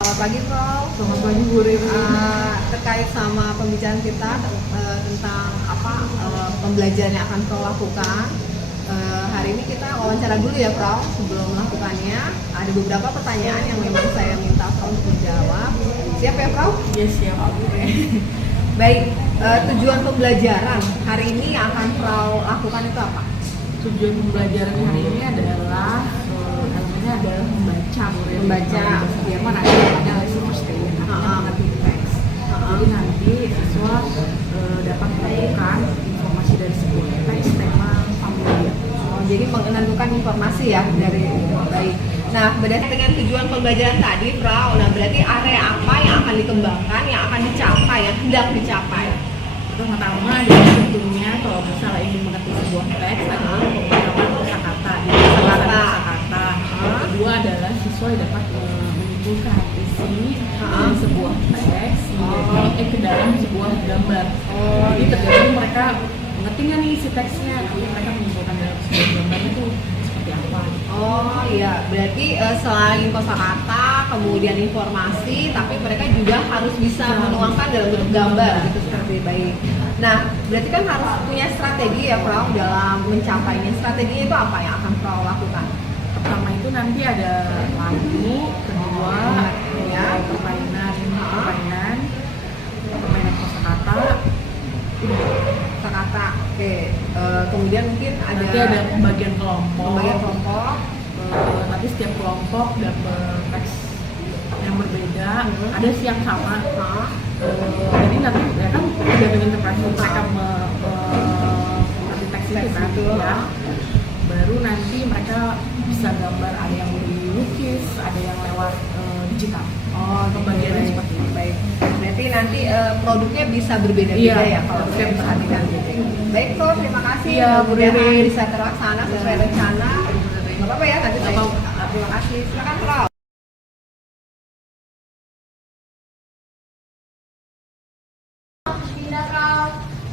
Selamat pagi, Prof. Selamat pagi, Bu Riri. Terkait sama pembicaraan kita tentang pembelajaran yang akan Prof lakukan. Hari ini kita wawancara dulu ya, Prof. Sebelum melakukannya, ada beberapa pertanyaan yang memang saya minta Prof untuk menjawab. Siap ya, Prof? Yes, siap. Oke. Baik, tujuan pembelajaran hari ini yang akan Prof lakukan itu apa? Tujuan pembelajaran hari ini adalah elemennya adalah membaca, Bu Riri. Membaca. Jerman ada lesson statement, artinya mengerti teks. Jadi nanti siswa dapat menemukan informasi dari sebuah teks tema familiar. Jadi menentukan informasi ya dari baik. Nah, berdasarkan dengan tujuan pembelajaran tadi, Prof, nah berarti area apa yang akan dikembangkan, yang akan dicapai, yang hendak dicapai? Pertama adalah tentunya kalau misalnya ingin mengerti sebuah teks adalah pengetahuan kosakata. Jadi kosakata. Kedua adalah siswa dapat menyimpulkan isi dari sebuah teks menjadi ke dalam sebuah gambar. Jadi tergantung mereka mengerti nggak nih isi teksnya, tapi mereka menyimpulkan dalam sebuah gambar itu seperti apa. Oh iya, berarti selain kosakata, kemudian informasi, tapi mereka juga harus bisa menuangkan dalam bentuk gambar gitu seperti baik. Nah, berarti kan harus punya strategi ya, Prof, dalam mencapainya. Strateginya itu apa yang akan Prof lakukan? Pertama itu nanti ada lagu, kedua ya, permainan kosakata. Kosakata. Oke. Kemudian mungkin Nanti ada pembagian kelompok. Nanti setiap kelompok dapat teks yang berbeda. Ada sih yang sama. Jadi nanti ya kan udah dengan interpretasi mereka mengerti teks itu ya. Baru nanti mereka bisa gambar, ada yang dilukis, ada yang lewat digital. Pembagiannya seperti ini. Baik. Berarti nanti produknya bisa berbeda-beda ya kalau saya perhatikan. Baik, Prof, terima kasih. Iya, Bu Riri. Bisa terlaksana sesuai rencana. Nggak apa-apa ya, nanti saya. Terima kasih. Silakan, Prof.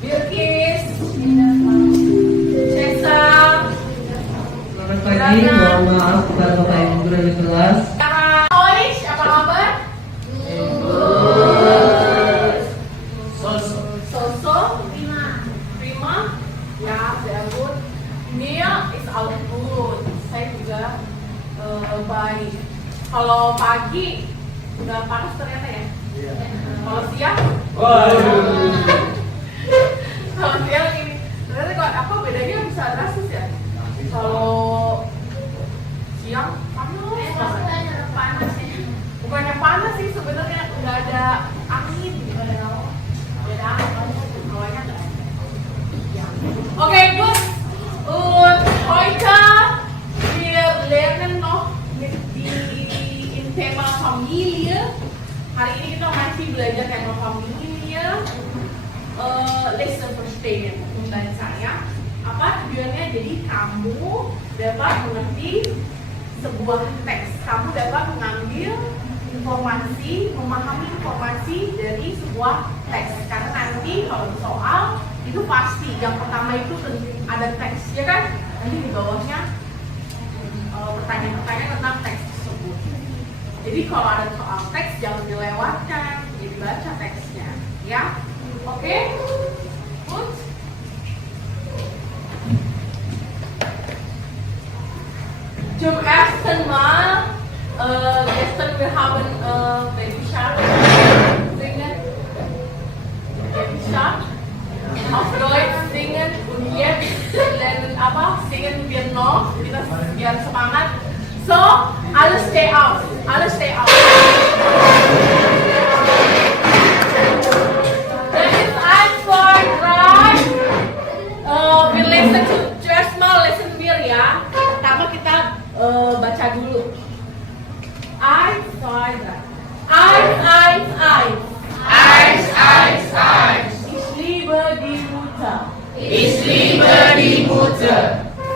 Bilkis, Cesa. Selamat pagi, mohon maaf kepada Bapak Ibu guru di kelas. Oish, apa kabar? So, Prima. Ya, sehr gut. Mir is auch gut. Saya juga baik. Kalau pagi udah panas ternyata ya? Kalau siang? Kalau siang ini, ternyata kok apa bedanya bisa drastis ya? Kalau siang panas ya. Bukannya panas sih sebenarnya, nggak ada angin gitu. Beda angin, hawanya nggak ada. Oke, gut. Und heute wir lernen noch im Thema Familie. Hari ini kita masih belajar tema Familie. Lesson verstehen dan saya apa tujuannya, jadi kamu dapat mengerti sebuah teks, kamu dapat mengambil informasi, memahami informasi dari sebuah teks, karena nanti kalau soal itu pasti yang pertama itu ada teks ya kan, nanti di bawahnya pertanyaan-pertanyaan tentang teks tersebut. Jadi kalau ada soal teks jangan dilewatkan, jadi baca teksnya ya. Oke, gut. Zum ersten Mal, gestern wir haben Baby Shark singen, Baby Shark auf Deutsch singen und jetzt lernen aber singen wir noch, biar semangat. So, alles stay auf, alles stay auf. Baca dulu. Eins, zwei, drei. Eins. Ich liebe die Mutter.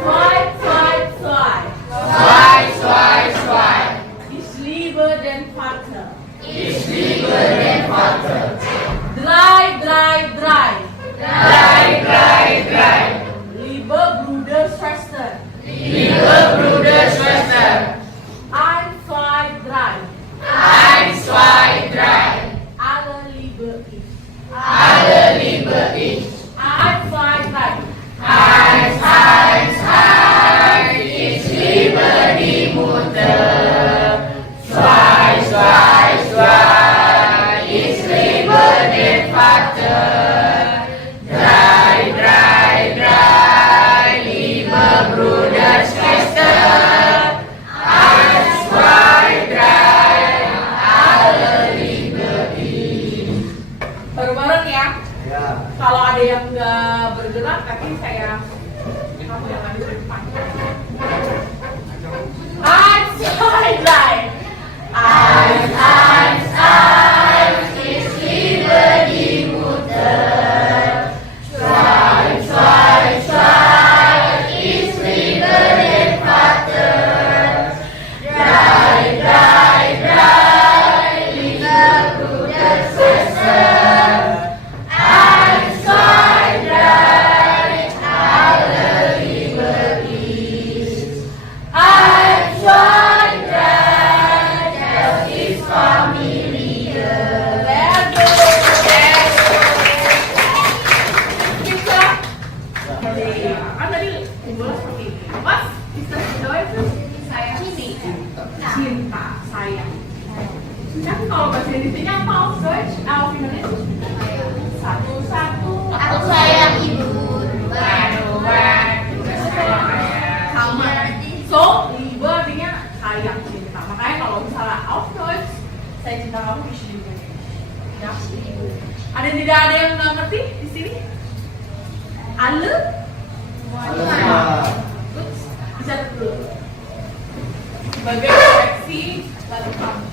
Zwei. Ich liebe den Vater. Drei. Liebe Bruder, Schwester. Eins, zwei, drei. drei, drei. Eins, eins, eins, ich liebe die Mutter. Zwei, zwei, zwei, ich liebe den Vater. Drei, drei, drei, liebe Bruder, Schwester. Eins, zwei, drei, alle Liebe ist. Eins, zwei, drei, das ist Familie. Sehr gut. Bisa? Kan tadi bola seperti ini. Was ist das bedeutet? Cinta, sayang. Kan kalau bahasa Indonesia apa auf Deutsch? Auf Indonesia? Satu-satu. Aku sayang ibu. Sama. So, Liebe artinya sayang, cinta. Makanya kalau misalnya auf Deutsch, saya cinta kamu bisa juga. Ya. Ada tidak ada yang nggak ngerti di sini? Alle? Good. Bisa dulu. Sebagai koreksi lalu kamu.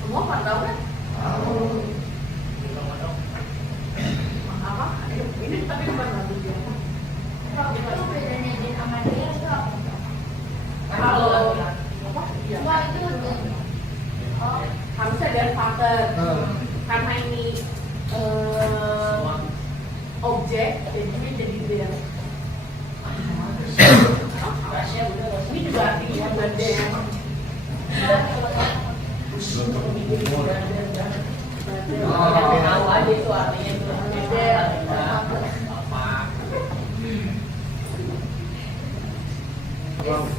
Semua pada tahu kan? Apa? Ini tapi bukan lagu dia. Itu bedanya Jin sama dia itu apa? Kalau apa? Iya. Wah itu tuh. Oh, Harusnya dari Vater. Karena ini objek, jadi jadi dia. Ini juga artinya badan. Tahu aja itu artinya itu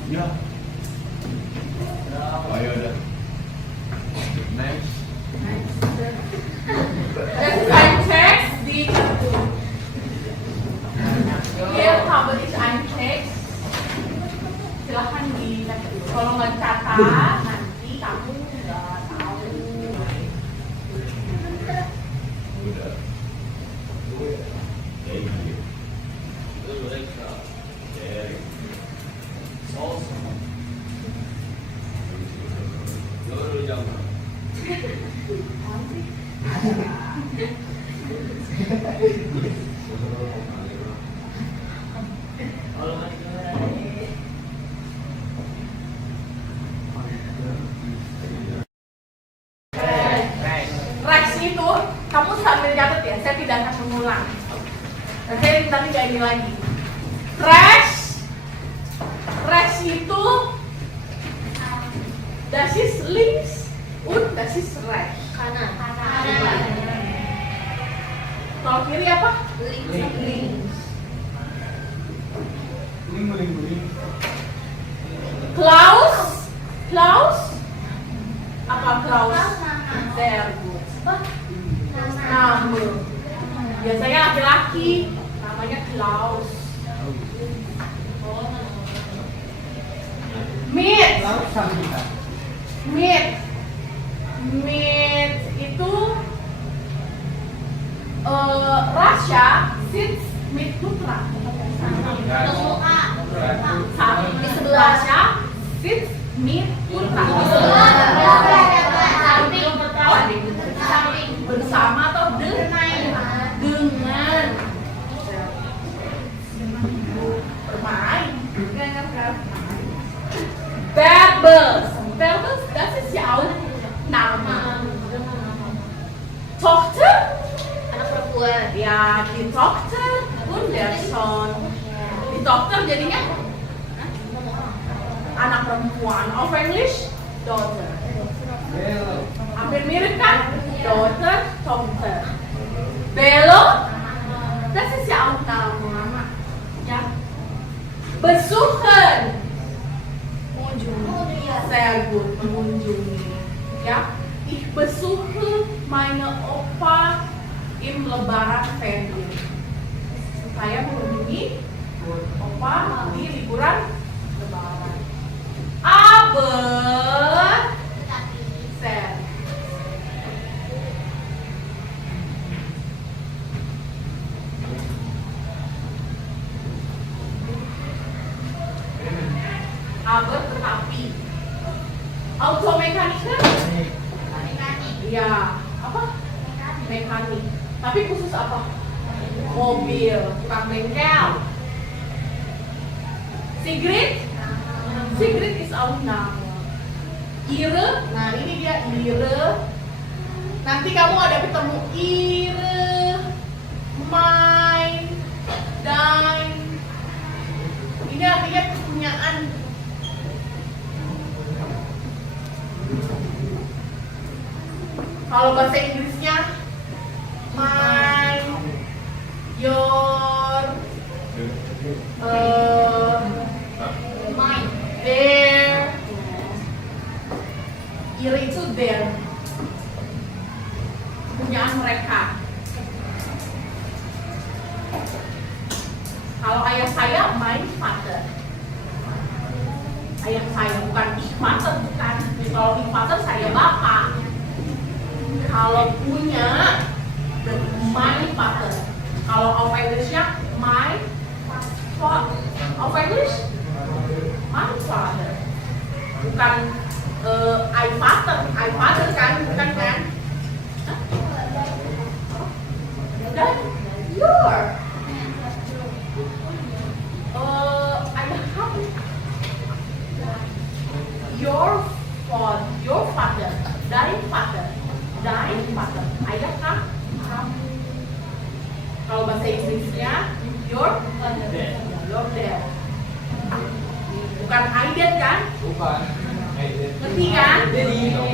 Ya. Ayo udah. Next. Das ist ein Text, die Hier habe ich einen Text. Silahkan dilihat dulu. Kalau nggak catat, nanti kamu nggak tahu. Udah. Rex itu kamu sambil catat ya, saya tidak akan mengulang. Dan saya nanti kayak ini lagi. Rex itu das ist links und das ist rechts. kanan. Kalau kiri apa? Links. Klaus? Apa Klaus? Nama. Sehr gut. Nama. Name. Biasanya laki-laki, namanya Klaus. Mit itu Rasha sits mit Putra. Di sebelah. Rasha sits mit Putra. Samping. Bersama atau dengan bermain. Bärbels, das ist ja auch Name. Tochter, Anak perempuan. ya die Tochter und der Sohn. Die Tochter jadinya anak perempuan. Auf English, daughter. Hampir mirip kan? Daughter, Tochter. Bello, das ist ja auch Name. Ja. Besuchen. Kunjungan. sehr gut, mengunjungi. Ya, ich besuche meine Opa im Lebaran-Ferien. Saya mengunjungi Opa di liburan Lebaran. Aber sehr. Aber tetapi automekaniker? Iya, apa? Mekanik. Tapi khusus apa? Mobil, tukang bengkel. Sigrid? Sigrid is our name. Ire, nah ini dia Ire. Nanti kamu ada ketemu Ire, Mine, Dine. Ini artinya kepunyaan. Kalau bahasa Inggrisnya mine, your, mine, their. Ire itu their, kepunyaan mereka. Kalau ayah saya my father. Ayah saya bukan ich father, bukan. Kalau ich father saya bapak. Kalau punya my father. Kalau auf Englishnya my father. Auf English my father. Bukan I father kan, bukan kan? Dan your ayah kamu. Your father, dein father. Ayah kamu. Kalau bahasa Inggrisnya your dad. Bukan I dad kan? Bukan. Ngerti kan?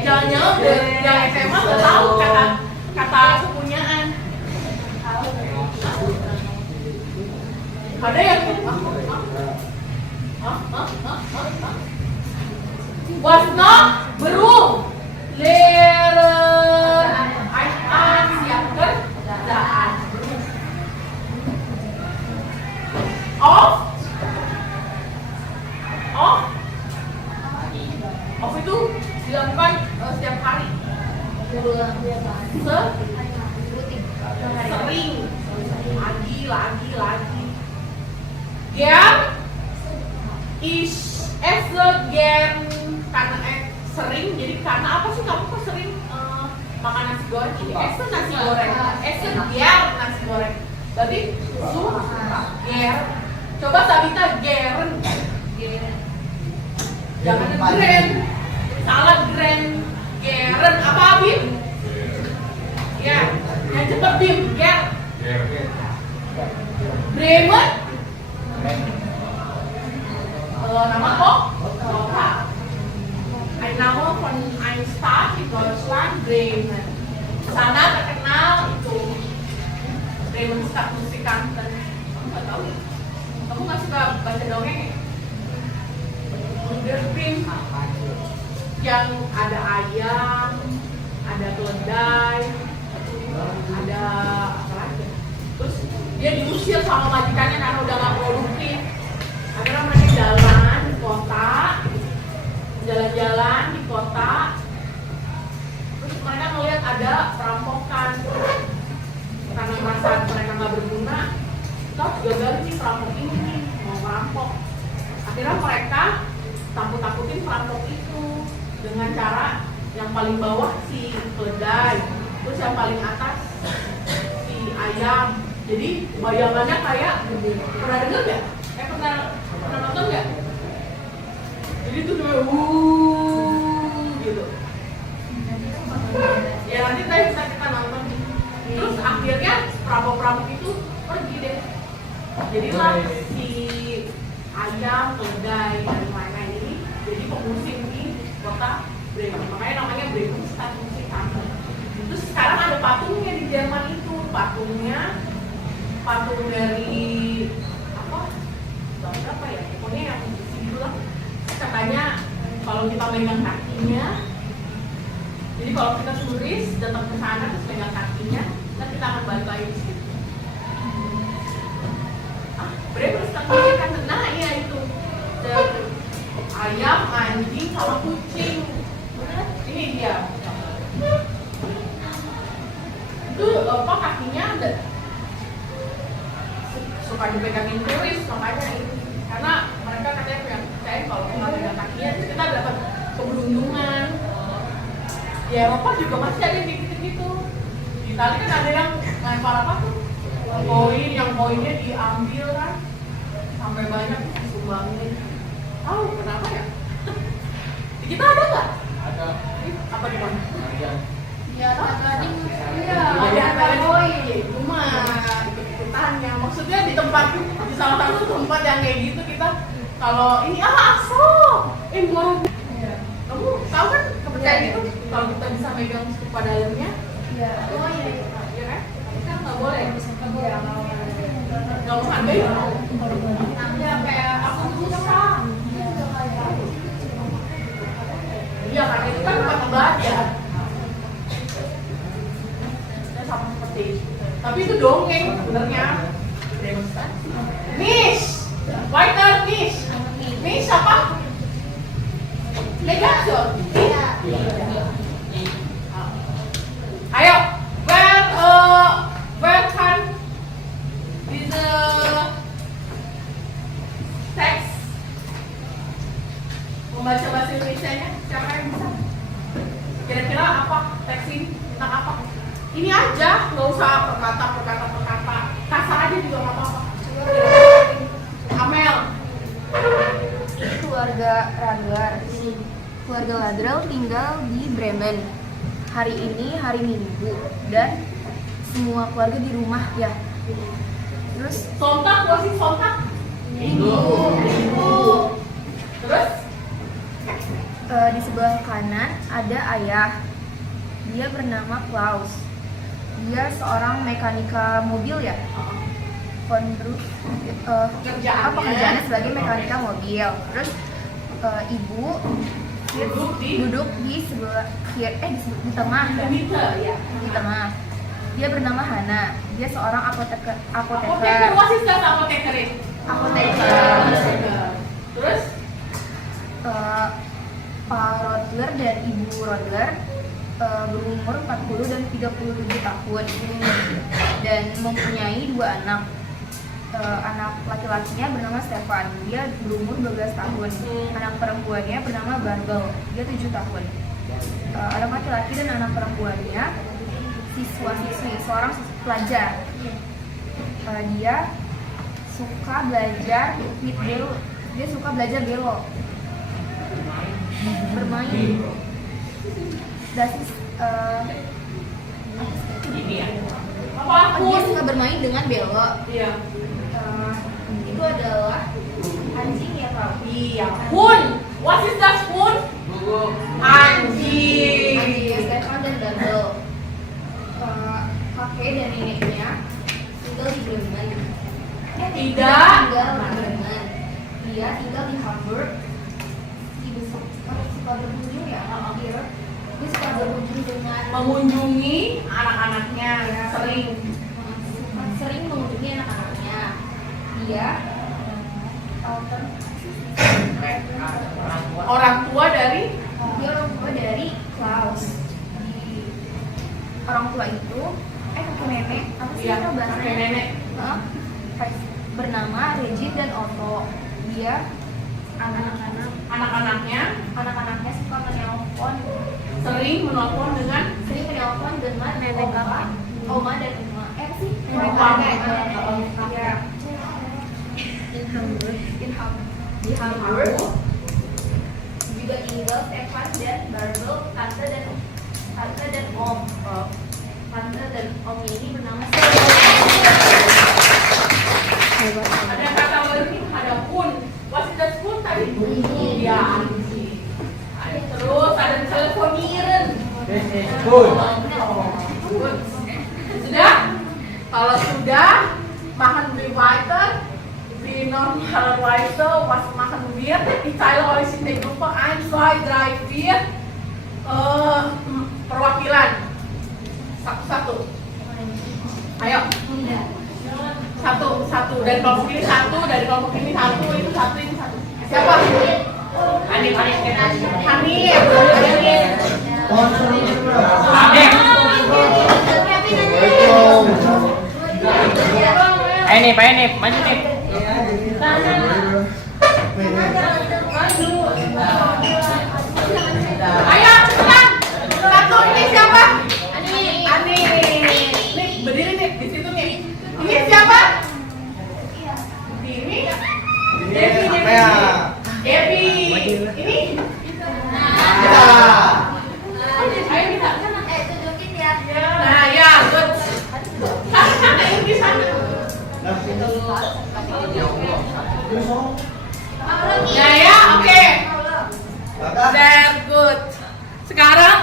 Jangan-jangan yang SMA udah tahu kata kepunyaan. Ada yang was not belum leren siap kerjaan off itu dilakukan setiap hari sering lagi gern is gern karena sering, jadi karena apa sih kamu kok sering makan nasi goreng? Ini nasi goreng, gern nasi goreng. Berarti suka gern. Coba Sabita gern. Jangan gren. Salah gren. Gern apa Bim? Ya, yang cepet Bim. Gern. Bremen. Nama kok? Kota. Ein Name von einem Stadt di Deutschland, Bremen. Sana terkenal itu Bremen Stadt Musikanten. Kamu nggak tahu ya? Kamu nggak suka baca dongeng ya? Film yang ada ayam, ada keledai, ada apa lagi? Terus dia diusir sama majikannya karena udah nggak produktif. Akhirnya mereka jalan di kota. Jalan-jalan di kota, terus mereka melihat ada perampokan. Karena merasa mereka nggak berguna, toh gagal nih perampok ini nih, mau merampok. Akhirnya mereka takut-takutin perampok itu dengan cara yang paling bawah si keledai, terus yang paling atas si ayam. Jadi bayangannya kayak, pernah dengar nggak? Pernah nonton nggak? Jadi tuh cuma gitu. Ya nanti kita nonton. Terus akhirnya perampok-perampok itu pergi deh. Jadilah si ayam, keledai, dan lain-lain ini jadi pengusir di kota Bremen. Makanya namanya Bremen Stadt Musikanten. Terus sekarang ada patungnya di Jerman itu. Patung dari apa? Berapa ya? Pokoknya yang itulah. Katanya kalau kalau kita megang kakinya, jadi kalau kita turis datang ke sana terus megang kakinya, nanti kita akan balik lagi di situ. Berarti terus kan, nah iya itu ayam, anjing, sama kucing. Ini dia. Itu apa kakinya ada suka dipegangin turis, makanya itu. Karena mereka katanya yang percaya kalau kita pegang kakinya kita dapat keberuntungan. Di Eropa juga masih ada yang gitu-gitu. Di Italia kan ada yang lempar apa tuh? Koin, yang koinnya diambil kan sampai banyak disumbangin. Kenapa ya? Di kita ada nggak? Ada. Apa di mana? Ada. Ya, gading. Iya, ada koin. Cuma ikut-ikutannya. Maksudnya di tempat, di salah satu tempat yang kayak gitu kita kalau ini aso, murah. Kamu tahu kan kepercayaan itu kalau kita bisa megang stupa dalamnya? Iya. Oh iya. Iya kan? Kan nggak boleh. Iya, Nggak mau hargai. Ya kayak aku susah. Iya kan itu kan tempat ibadah. Sama seperti itu. Tapi itu dongeng sebenarnya. Nish, Waiter Nish, Nish apa? Legación. Ayo, where can this text membaca bahasa Indonesia-nya? Siapa yang bisa? Kira-kira apa teks ini tentang apa? Ini aja, nggak usah perkata. Kasar aja juga nggak apa-apa. Amel. Keluarga Ladrel tinggal di Bremen. Hari ini hari Minggu dan semua keluarga di rumah ya. Terus Sontak, closing sontak. Minggu. Terus? di sebelah kanan ada ayah. Dia bernama Klaus. Dia seorang mekanika mobil ya. Pekerjaannya sebagai mekanika mobil. Terus ibu duduk di sebelah di tengah ya. Di tengah. Dia bernama Hana. Dia seorang apoteker. What is that apoteker? Terus? Pak Rodler dan Ibu Rodler berumur 40 dan 37 tahun dan mempunyai 2 anak. Anak laki-lakinya bernama Stefan, dia berumur 12 tahun. Anak perempuannya bernama Barbel, dia 7 tahun. Anak laki-laki dan anak perempuannya siswa-siswi, seorang pelajar. Dia suka belajar dia suka belajar belok, bermain. Dia suka bermain dengan belok. Iya. Itu adalah anjing ya Pak? Iya. Spoon. What is that spoon? Anjing. Anjingnya Stefan dan Barbel. Kakek dan neneknya tinggal di Bremen. Tidak. Tinggal di Bremen. Dia tinggal di Hamburg. Suka berkunjung ya, dia suka berkunjung dengan Mengunjungi anak-anaknya sering. sering mengunjungi anak-anaknya. Dia Orang tua dari Klaus. Orang tua itu kakek nenek apa sih Iya, nama bahasanya? kakek nenek. Bernama Regin dan Otto. Dia Anak-anaknya anak-anaknya suka menelpon sering menelpon dengan nenek kakak, oma dan oma. Apa sih? Nenek kakek. kakek. Iya. Di Hamburg juga tinggal Stefan dan Barbel, tante dan om. Tante dan omnya ini bernama ada kata lagi, ada pun. What is that spoon tadi? Iya, anjing. Terus ada telefonieren. Sudah? Kalau sudah, makan lebih weiter, lebih non weiter, was makan lebih kemudian ich teile euch in der Gruppe 1, 2, 3, 4 perwakilan satu-satu. Ayo. Satu dari kelompok ini satu, dari kelompok ini satu, itu satu, ini satu. Siapa? Hanif. Ayo nih, maju nih. Ayo cepetan. Satu ini siapa? Ani. Nih berdiri nih di situ nih. Ini siapa? Ini. Devi. Ini. Ayo kita. Tunjukin ya. Nah ya, good. Ini di sana. Ya, oke. That's good. Sekarang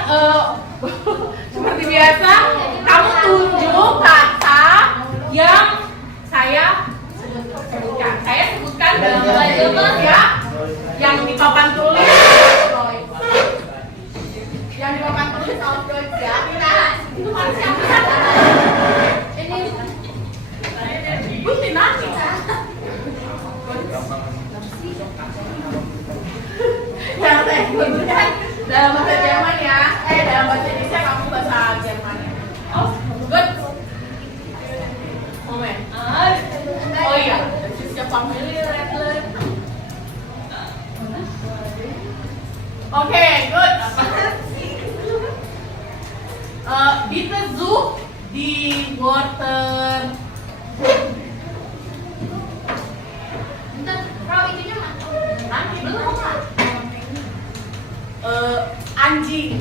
seperti biasa, kamu tunjuk kata yang saya sebutkan. Saya sebutkan dalam baju ya, yang di papan tulis. Yang di papan tulis outdoors ya. Itu harus siapa? Ini. Bukti nanti. Yang saya sebutkan dalam bahasa Jerman ya, dalam bahasa Indonesia kamu bahasa Jerman ya. Oh, good. Moment. Oh iya, this is your family Redler. Oke, good. Bitte such die Wörter. Bentar, Frau itunya Nanti belum kan? anjing.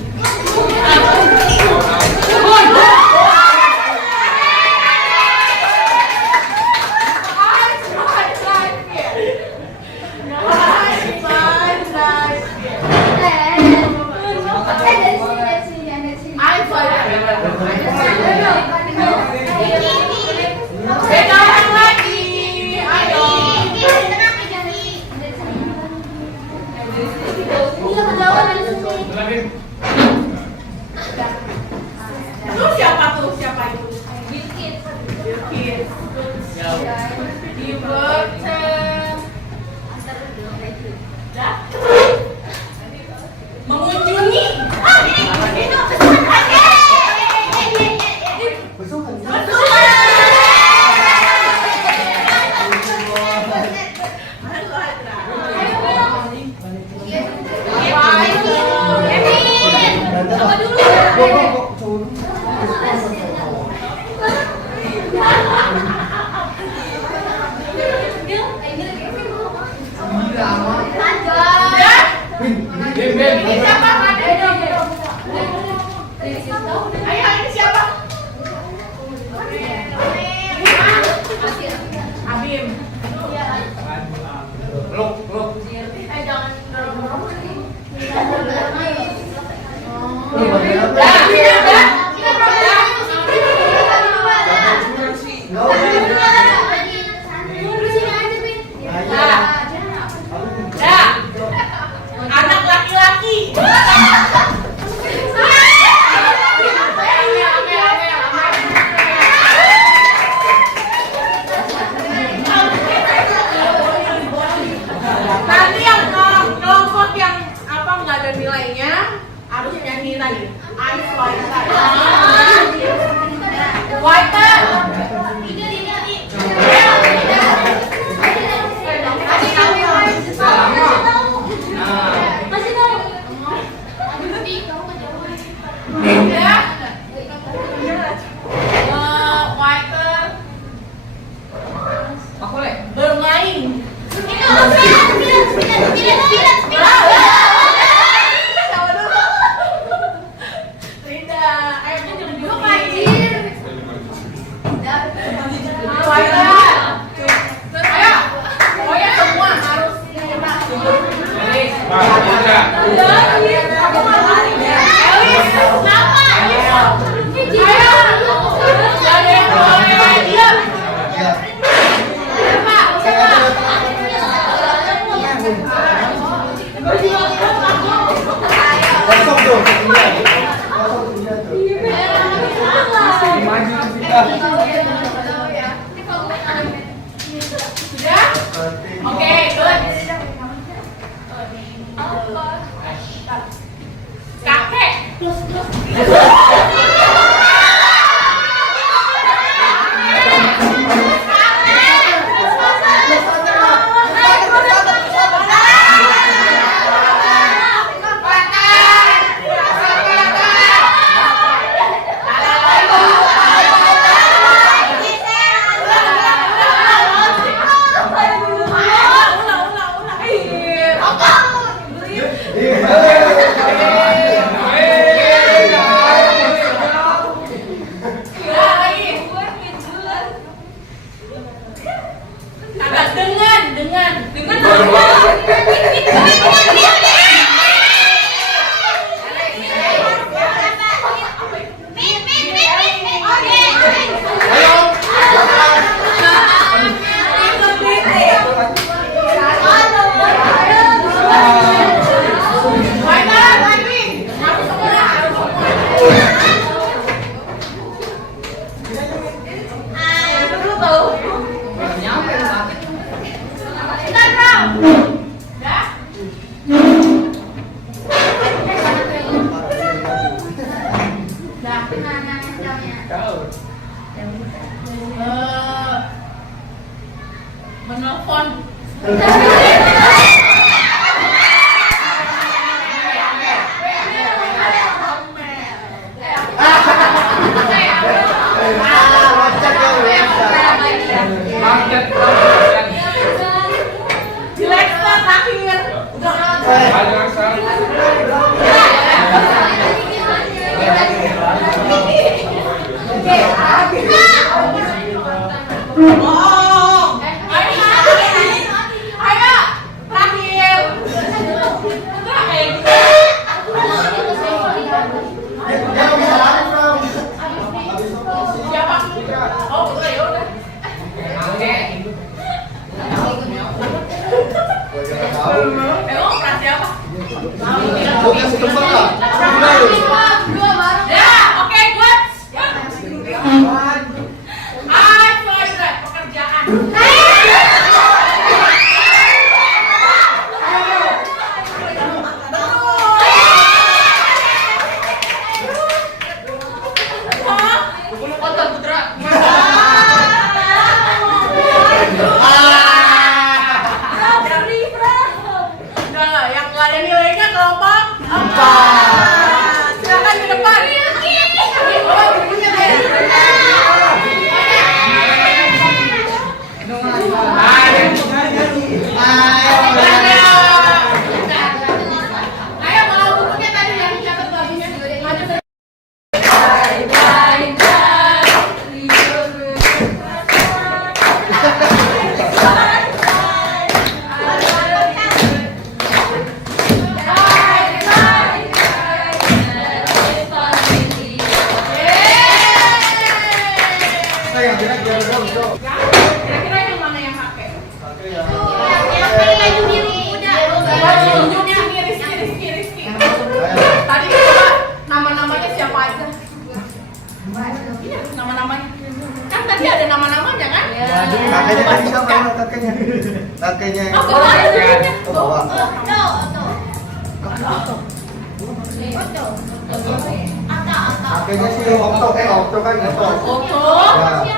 Beda orang lagi. Ayo. Itu siapa tuh? Siapa itu? Bilkis. Di mengunjungi. Ini siapa? Ayo, ini siapa? Abim. Peluk. Jangan dorong-dorong. Anak laki-laki. Nanti yang kelompok yang apa nggak ada nilainya harus nyanyi tadi. Ice White. Bermain. tuh, kosong tiga tuh. Maju kita. Sudah? Oke, good. Kakek. Menelpon. Mau kasih tempat nggak? Ya, oke, good. Pekerjaan. Yang nggak ada nilainya kelompok 4. Silakan ke depan. Ayo bawa bukunya tadi yang dicatat babinya. Kira-kira yang mana yang pakai? Tunjuknya Rizky. Tadi coba nama-namanya siapa aja? Iya, nama-namanya. Kan tadi ada nama-namanya kan? Kakeknya tadi siapa yang kakeknya? Kakeknya yang bawa. Kakeknya sih Okto kan Okto.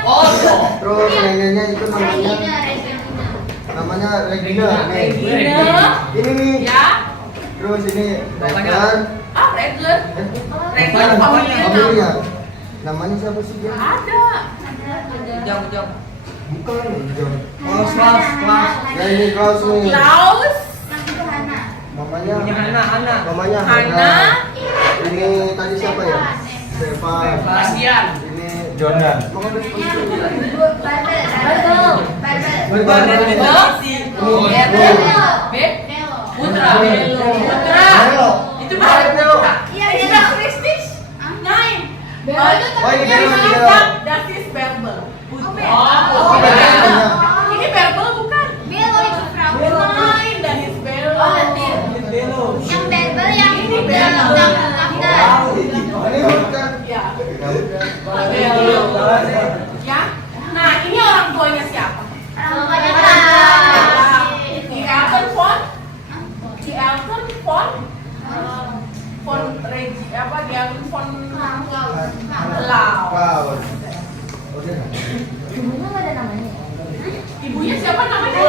Oto. Terus neneknya itu namanya Regina. Ini nih. Ya. Terus ini Redler. Redler. Redler Bukan, familinya. Namanya siapa sih dia? Ada. Jam. Bukan, John. Kelas. Ya ini Klaus nih. Klaus. Mamanya Hana. Mamanya Hana. Ini tadi siapa ya? Stefan. Bastian. Ini Jordan. Putra. Melo. Itu Melo. Iya, Kristis. Naim. Oh, ini Belo. Dasis Berbel. Oh, Belo. Ini Berbel bukan? Naim, Dasis Belo. Yang Bebel yang Ini Belo. Hollywood kan? Ya. Ya udah. Ya. Nah, ini orang tuanya siapa? Di Elton Font. Di Elton Font. Font Regi apa? Di Elton Font Lau. Wow. Ibunya nggak ada namanya. Ibunya siapa namanya?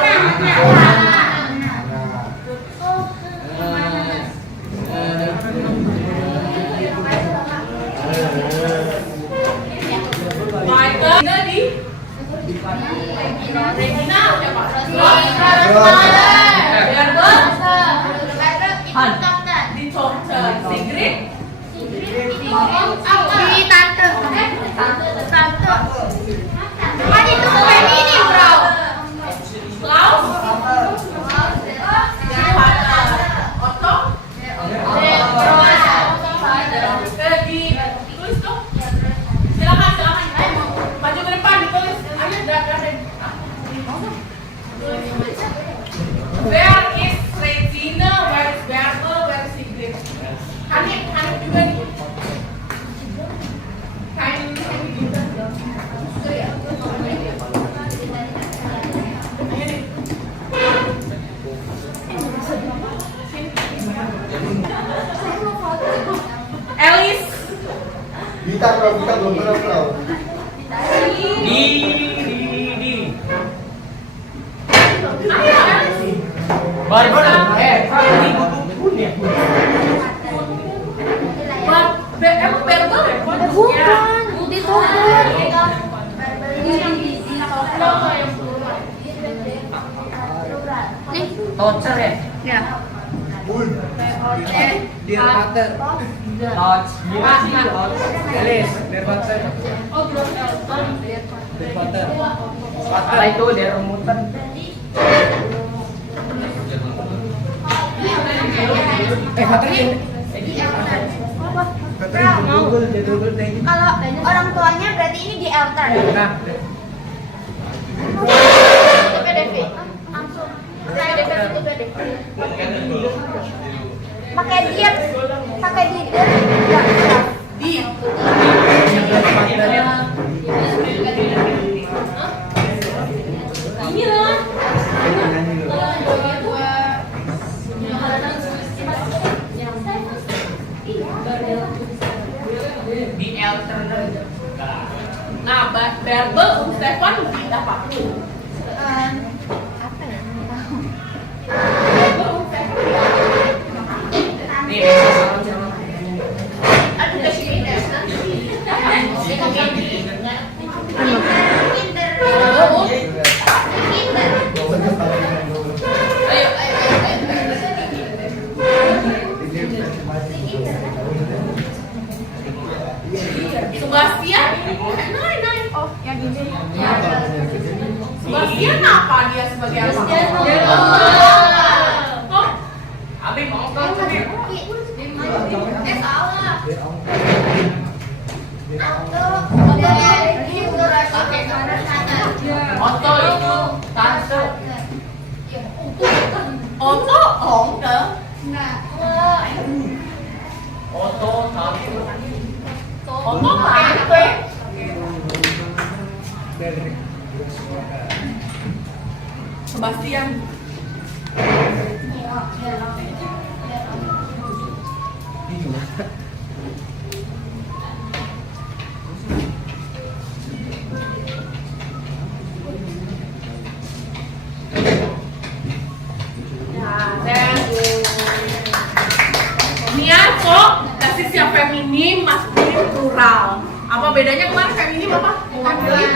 Michael di Regina siapa? Berber di Chongqing. Sigrid Di tante. Kan itu ini bro. Klaus Otto di tulis tuh. Silakan maju ke depan ditulis. Ayo Daden. Where is Regina? Where is Berber? Where is Sigrid? Hanif juga nih. Kain juga. Elis Bita belum tahu. Di. ayo Elis Barber. Ini buku ya. Berber Bukan. Di toko. Nih. Toucher ya. Ya. Dear Father. Touch. Alice, Dear Father. Dear Father. Apa itu dia remutan? Father ini. Google thank you. Kalau orang tuanya berarti ini di altar. Nah, PDP. Langsung. PDP itu PDP. Pakai dia, enggak bisa. di ini lah. Di Elter. Nah, Berber Stefan di apa? Apa ya? Berber Stefan di apa? Nih, Aduh, udah sih ini. Sebastian, oh yang ini. Sebastian apa dia sebagai apa? Oh, Abi mau kan? salah. Otto itu tante. Otto, Hongke. Otto tante. Otto pakai P. Sebastian. Nia kok kasih siap feminim, maskulin, plural. Apa bedanya kemarin feminim apa? Maskulin,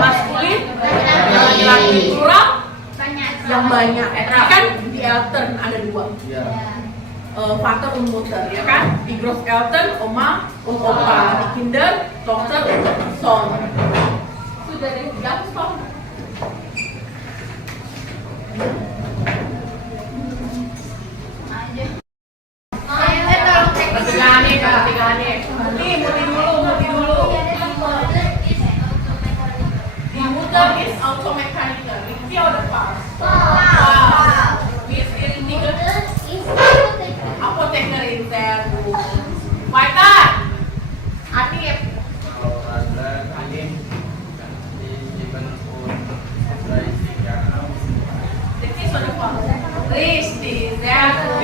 maskulin, laki-laki, plural, yang banyak. Kan di Elton ada dua. Vater und Mutter, ya kan? Di Großeltern, Oma, Opa. Di Kinder, Tochter, Son. Sudah deh, gampang. Ketiga nih. Nih, muti dulu. Di Mutter is automechanical. Di Kia udah pas. Di Stirling Apotheker intern.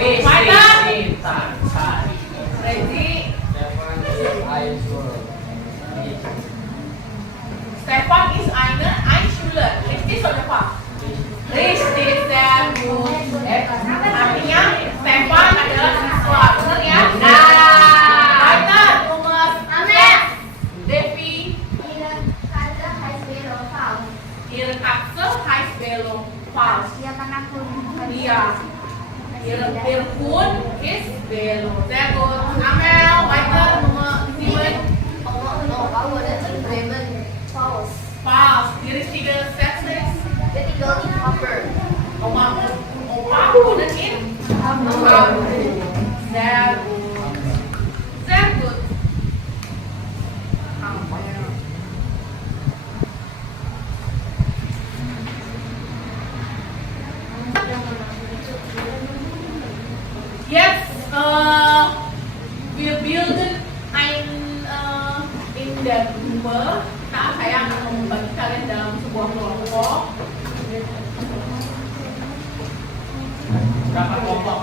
Ready? Stefan ist eine Einschüler. Richtig oder falsch? Richtig, sehr gut. Artinya Stefan adalah siswa, benar ya? Nah, weiter, Thomas. Devi. Ihre Katze heißt Belo. Falsch. Dia kan aku. Iya. Ihr Hund ist Belo. Sehr gut. Amel, weiter, Nummer 7. Falsch. Die richtige Satz ist Dia tinggal di Hopper. Opa wohnen in Hamburg. Sehr gut. Sehr gut. Jetzt, wir bilden ein in der Gruppe. Nah, saya akan membagi kalian dalam sebuah kelompok. Berapa kelompok?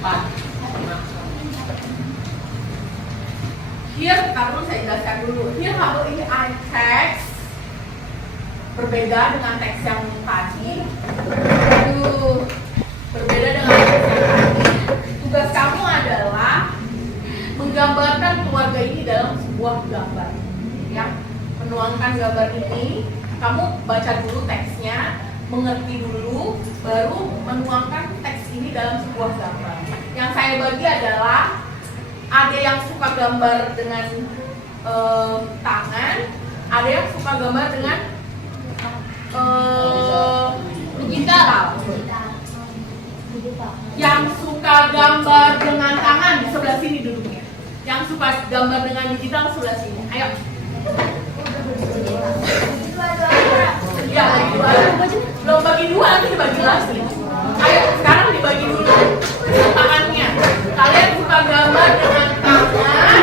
4. Hier, taruh saya jelaskan dulu. Hier habe ich ein Text. Berbeda dengan teks yang tadi. Berbeda dengan teks yang tadi. Tugas kamu adalah menggambarkan keluarga ini dalam sebuah gambar. Ya, menuangkan gambar ini. Kamu baca dulu teksnya, mengerti dulu, baru menuangkan teks ini dalam sebuah gambar. Yang saya bagi adalah ada yang suka gambar dengan tangan, ada yang suka gambar dengan digital. Yang suka gambar dengan tangan di sebelah sini duduknya. Yang suka gambar dengan digital sebelah sini. Ayo. Ya, bagi dua. Belum bagi dua, nanti dibagi lagi. Ayo, sekarang dibagi dulu tangannya. Kalian suka gambar dengan tangan,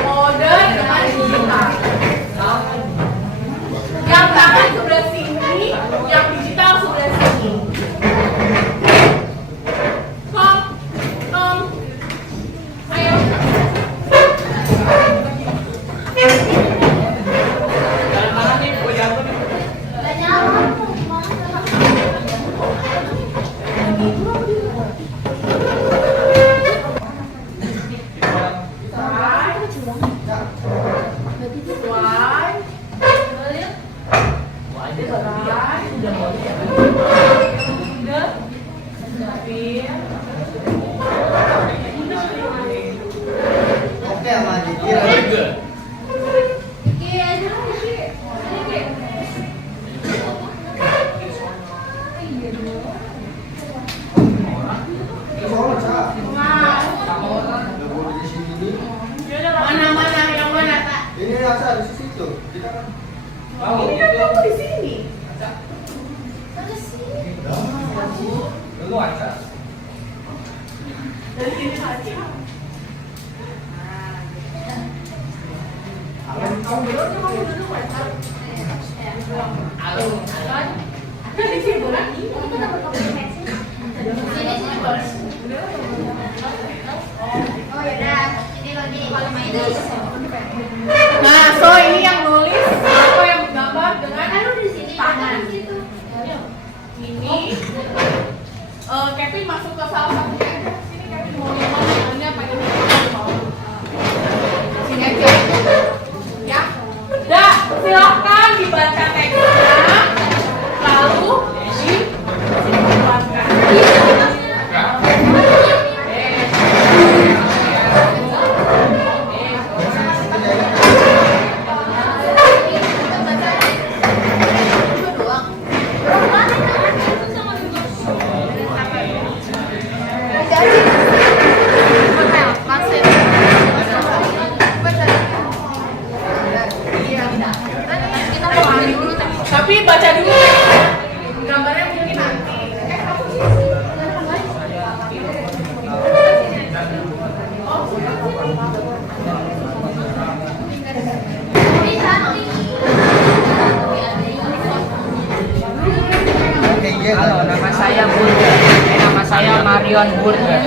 mode dengan digital. Yang tangan sebelah sini, yang digital sebelah sini. Kom. Ayo. Jalan mana nih? Gue jago nih. Oke, sama dikira. Very good. Soalnya, Cak. Udah boleh di sini. Mana yang mana? Ini rasa di situ. Kita kan. Ini kan kamu di sini. Dulu aja. Dari sini saja. Kamu dulu, Pak. Halo. Kan di sini bukan? Oh yaudah, ini lagi kalau main ini. Nah, so ini yang nulis atau yang menggambar dengan di sini. tangan. Di situ. Ini Kevin masuk ke salah satunya aja. Sini Kevin mau yang mana? Ini apa ini? Mau. Sini aja. Ya. Udah, silakan dibaca teksnya. Lalu dikeluarkan. Kita mau ambil dulu Marion Burger.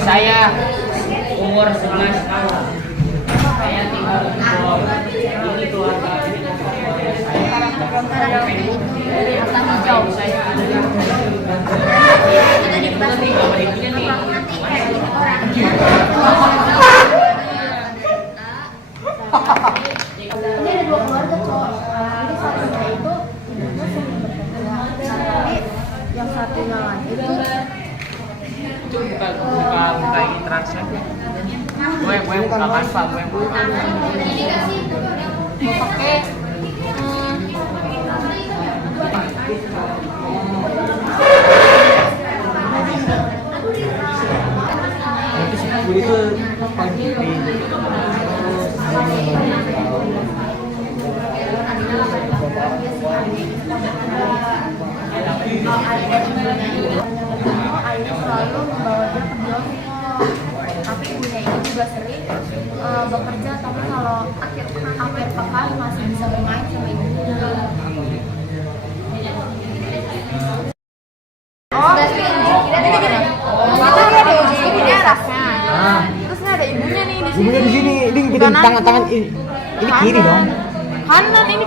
Saya umur 11 tahun. Saya tinggal di Bogor. Ini keluarga Kata hijau. saya ada di Kita dibahas nih. Nanti ini ada 2 keluarga cowok. Jadi satunya itu ibunya sering bekerja. Tapi yang satunya lagi itu buka ini translate. Gue buka Canva, gue buka. ini kasih mau pakai itu pagi ayah selalu membawa dia ke bioskop. Tapi ibunya ini juga sering bekerja, tapi kalau akhir pekan masih bisa bermain sama ibunya. Oh, kita ada ini arahnya. Terus ada ibunya nih di sini. ibunya di sini, ini pegang tangan ini kiri dong. Kanan ini.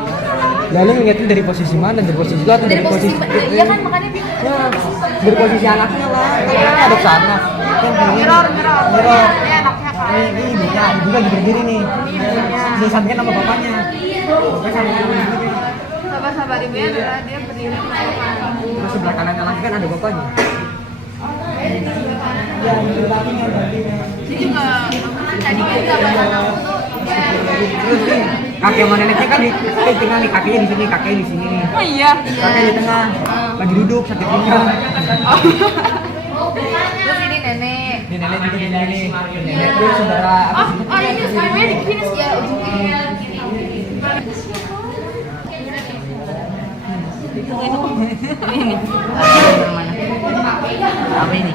Lalu ngeliatin dari posisi mana? Dari posisi lu atau Dari posisi iya kan makanya dia ya, dari posisi anaknya lah. Kan ada ke sana. Kan mirror. Mirror. Ini anaknya kan. Ini ibunya lagi berdiri nih. Di sampingnya sama bapaknya. Bapaknya sama ibunya. Sahabat-sahabat ibunya adalah dia berdiri di depan. Terus sebelah kanannya lagi kan ada bapaknya. Ya, di belakangnya berarti. Jadi juga tadi kan gambar anakku tuh Terus nih, kakek sama neneknya kan di tengah nih, kakeknya di sini, kakeknya di sini nih. oh iya. Kakeknya di tengah, lagi duduk sakit pinggang. Terus ini nenek. Ini nenek juga di sini. Nenek itu saudara apa sih? Oh ini sebenarnya di sini ya ujung ini. Apa ini?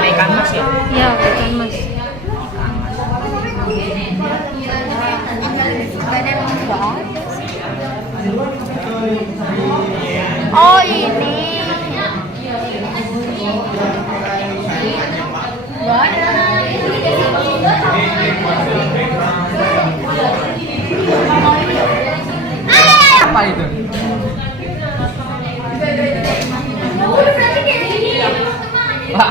Naikkan mas ya? Iya, bukan mas. Oh ini. Apa itu? Pak,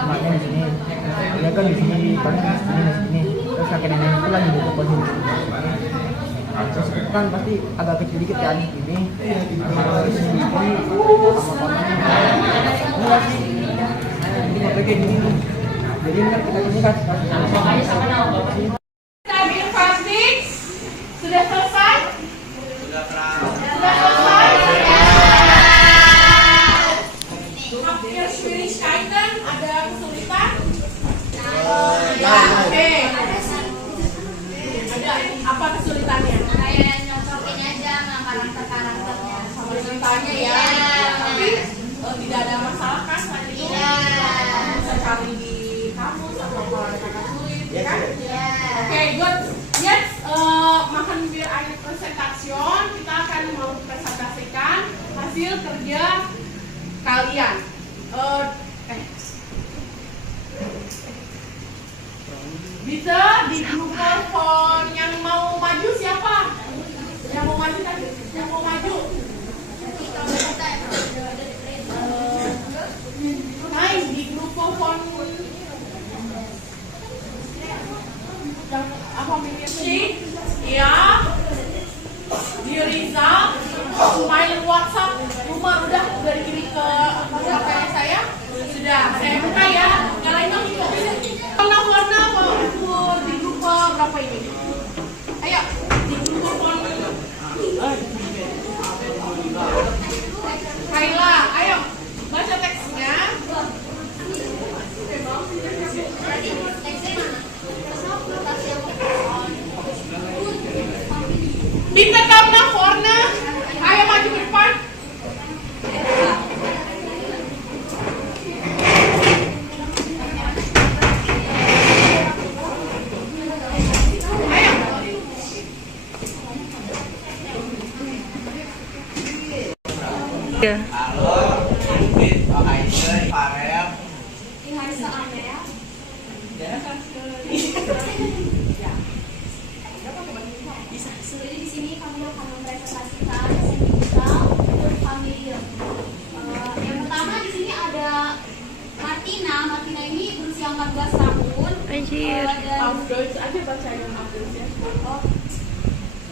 Maknya di sini, dia kan di sini, paling di sini, terus kakek nenek itu lagi duduk posisi terus kan pasti agak kecil dikit kan, ini sama di sini, sama papanya, enggak sih, ini nggak kayak gini, jadi ini kan kita ini kan, Tabir plastik sudah selesai? Sudah selesai. Hampir Schwierigkeiten, ada kesulitan? Ya, oke. Ada apa kesulitannya? Kayak nyocokin aja sama karakternya. Sama ceritanya ya. Tapi tidak ada masalah kan nanti itu? Bisa cari di kamus atau kalau ada kata sulit, kan? Oke, good. Jetzt machen wir eine Präsentation. Kita akan mempresentasikan hasil kerja kalian. Bisa di grup telepon yang mau maju siapa? Yang mau maju kan? Yang mau maju? Nice, di grup telepon yang apa milih? Bitte komm nach vorne. Ayo maju ke depan. Jadi di sini kami akan mempresentasikan sentimental familiar. Yang pertama di sini ada Martina. Martina ini berusia 14 tahun. Dan Auf Deutsch aja bacain auf Deutsch ya.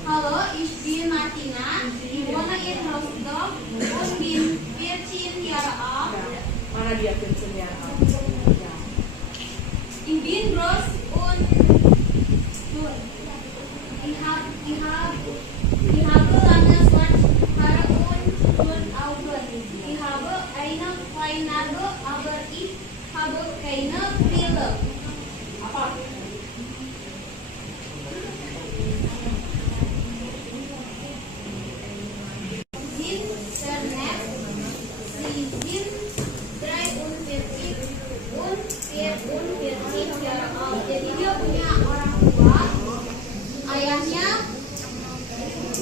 Hallo, ich bin Martina. Ich wohne in Rostock und bin 14 Jahre alt. Mana dia pensiunnya? Ich bin groß und dünn. Ich habe lange schwarze Haare und grüne Augen. Ich habe eine kleine Nase, aber ich habe keine Brille. Apa? Internet. Sie sind 43 und 44 Jahre alt. Jadi dia punya orang tua. Ayahnya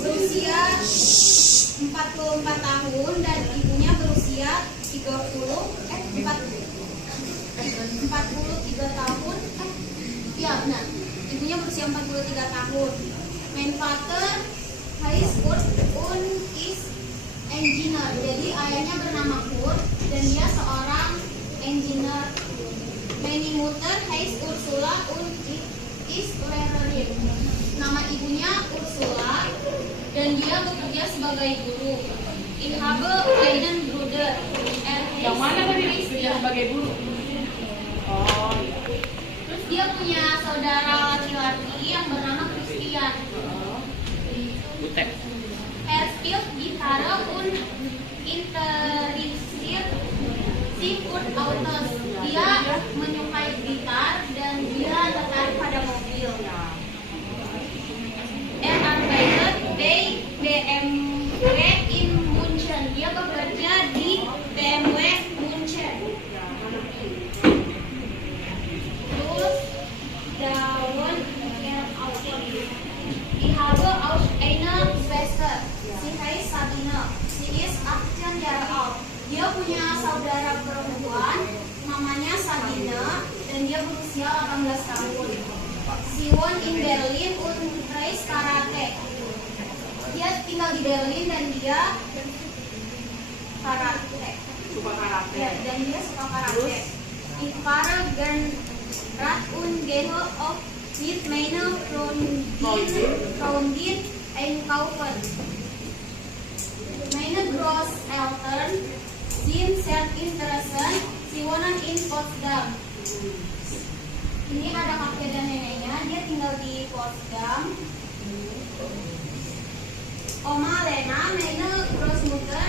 berusia 44 tahun dan ibunya berusia 43 tahun. Ya benar. Ibunya berusia 43 tahun. Mein Vater heißt Kurt und ist engineer. Jadi ayahnya bernama Kurt dan dia seorang engineer. Meine Mutter heißt Ursula und ist Lehrerin. Nama ibunya Ursula dan dia bekerja sebagai guru. Ich habe einen Bruder. Yang mana tadi kerja sebagai guru? Oh, iya. Terus dia punya saudara laki-laki yang bernama Christian. Butek. Er spielt Gitarre und interessiert sich für Autos. Dia menyukai gitar dan dia tertarik pada mobil. Er arbeitet bei BMW in München. Dia bekerja di BMW München. Terus dauern er Auto. Ich habe auch eine Schwester. Sie heißt Sabine. Sie ist 18 Jahre alt. Dia punya saudara perempuan namanya Sabine dan dia berusia 18 tahun. Sie wohnt in Berlin und tries karate. Dia tinggal di Berlin dan dia karate. Suka karate. Ya, dan dia suka karate. Ich fahre gern Rad und gehe oft mit meiner Freundin einkaufen. Meine Großeltern sind sehr interessant. Sie wohnen in Potsdam. Ini ada kakek dan neneknya. Dia tinggal di Potsdam. Oma Lena, meine Großmutter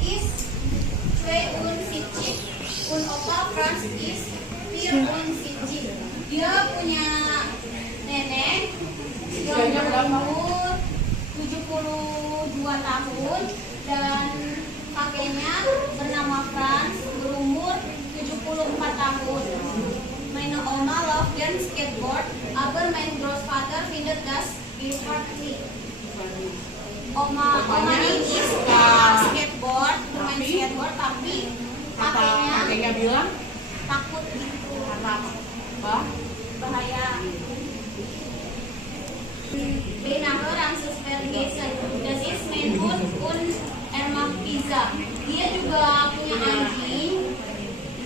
ist 72 und Opa Franz ist 74. Dia punya nenek yang berumur 72 tahun dan kakeknya bernama Franz berumur 74 tahun. Meine Oma loves gern Skateboard, aber mein Großvater findet das gefährlich. Oma ini suka skateboard, bermain skateboard, tapi Kakeknya bilang takut gitu karena apa? bahaya. Benaher Ransus Vergessen, das ist mein Hund und er mag Pizza. Dia juga punya anjing,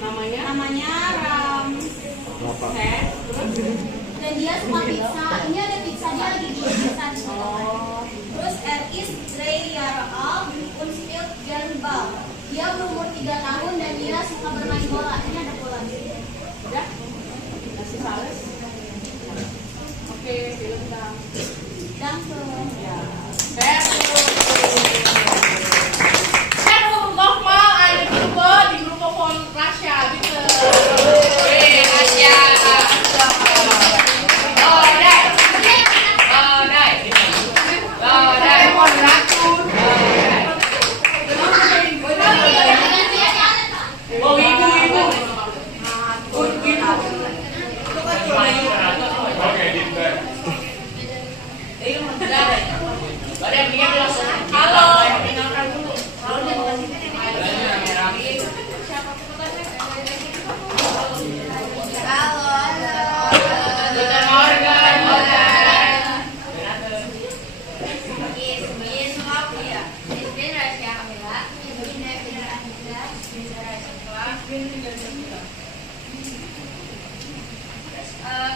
namanya Ramses. Dan dia suka pizza. Ini ada pizza, dia lagi di pizza. Terus er ist 3 Jahre alt und spielt gern Ball. Dia berumur 3 tahun dan dia suka bermain bola. Ini ada bola. Udah? Nasi sales? Oke, film dong. Danke. Ja. Sehr gut. Nochmal eine Gruppe, die Gruppe von Rasya, bitte. Rasya. Oh, nice. Oh, nice. Mendingan langsung Halo. tinggalkan dulu. Guten Morgen.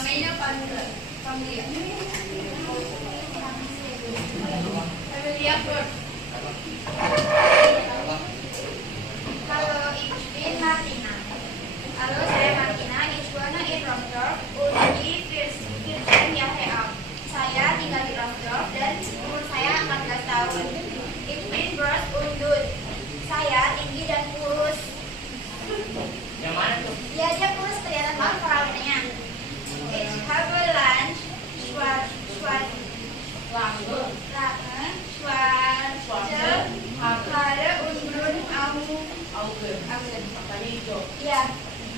Mainnya familia. Familia bird. Halo, ich bin Martina. Halo, saya Martina. Ich wohne in Ronsdorf und die 14 Jahre alt. Saya tinggal di Ronsdorf dan umur saya 14 tahun. Ich bin groß und dünn. Saya tinggi dan kurus. Yang mana tuh? Ya, dia kurus kelihatan banget perawatannya. Ich habe lunch schwarze Haare und braune Augen. Matanya hijau. Iya,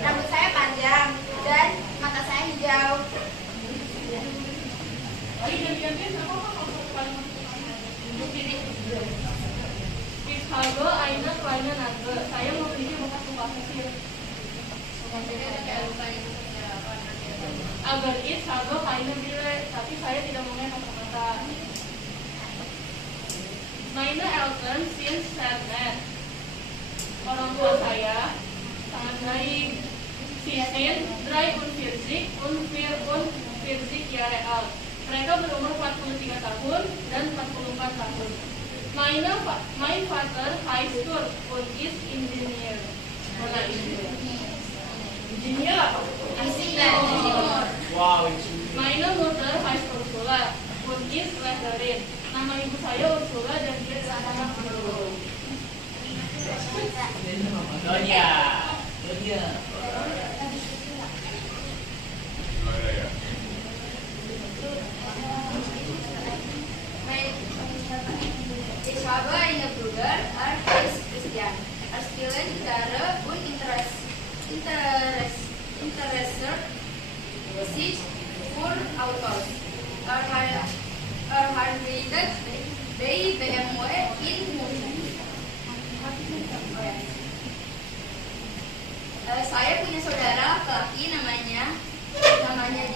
rambut saya panjang dan mata saya hijau. Ich habe eine kleine Nase. Saya memiliki bekas luka kecil. Agar ich habe keine Brille, tapi saya tidak memakai kacamata. Meine Eltern sind sehr nett. Orang tua saya sangat baik. Sie sind 43 und 44 Jahre alt. Mereka berumur 43 tahun dan 44 tahun. Mein Vater heißt Kurt und ist Ingenieur. Mana Ingenieur? Ingenieur apa? Wow, Meine Mutter heißt Ursula und ist Lehrerin. Nama ibu saya Ursula dan dia adalah anak guru. Donya. Ich habe einen Bruder, er heißt Christian. Er spielt Gitarre und interessiert sich für Autos. Er arbeitet bei BMW in München. Saya punya saudara laki namanya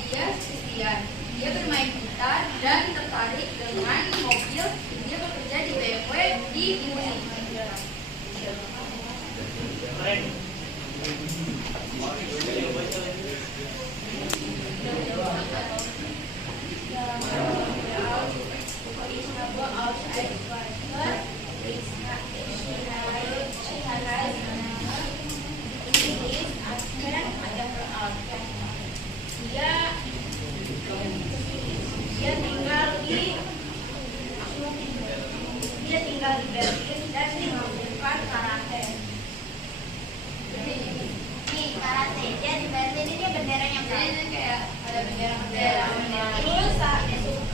dia Christian. Dia bermain gitar dan tertarik dengan mobil. Dia bekerja di BMW di Indonesia. Keren. Dia tinggal di Berlin dan melakukan karate. Nih karate dia di Berlin ini benderanya ini kayak ada bendera. Terus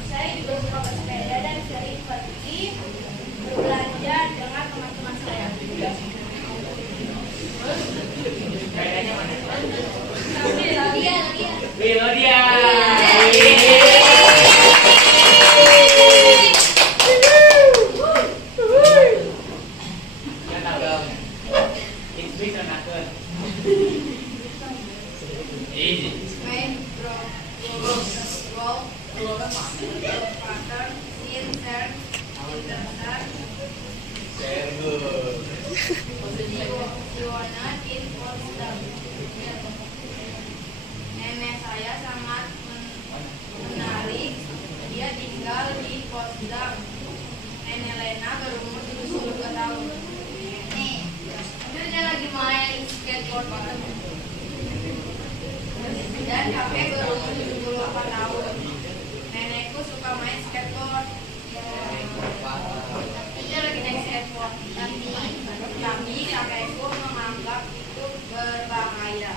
saya juga suka bersepeda dan sering pergi berbelanja dengan teman-teman saya. Kayaknya mana? Dia. Nenek saya sangat menarik. Dia tinggal di Potsdam. Nenek Lena berumur 72 tahun. Nih, dia lagi main skateboard banget. Dan kakek berumur 78 tahun. Nenekku suka main skateboard. Dia lagi naik skateboard. Tapi kakekku menganggap itu berbahaya.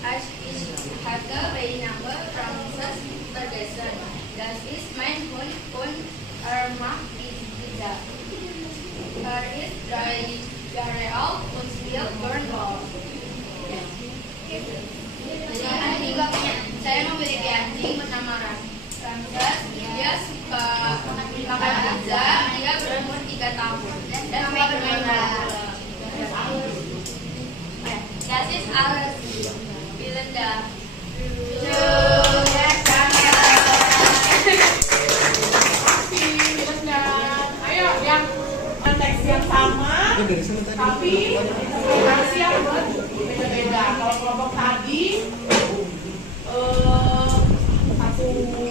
Ich hatte Beinamen Französ vergessen. Das ist mein Hund und macht Pizza. Ist 3 Jahre alt und spielt Burnball. Saya Ayo yang teks yang sama, tapi versi yang berbeda-beda. Kalau kelompok tadi satu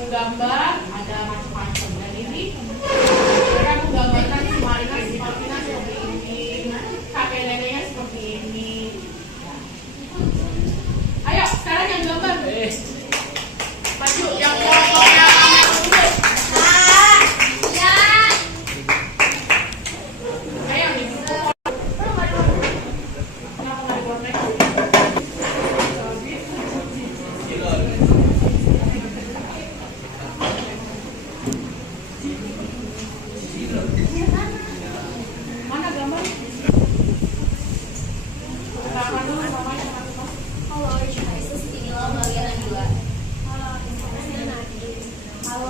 gambar ada macam-macam. Dan ini mereka menggambarkan si Marina, si Martina seperti ini, kakek neneknya seperti ini. Ayo sekarang yang gambar. Maju yang kelompoknya. Ayo nih. Kenapa nggak dikontek? Mana gambar? Perkenalkan dulu namanya teman-teman. Halo, Isis, inilah bagian yang kedua. Halo,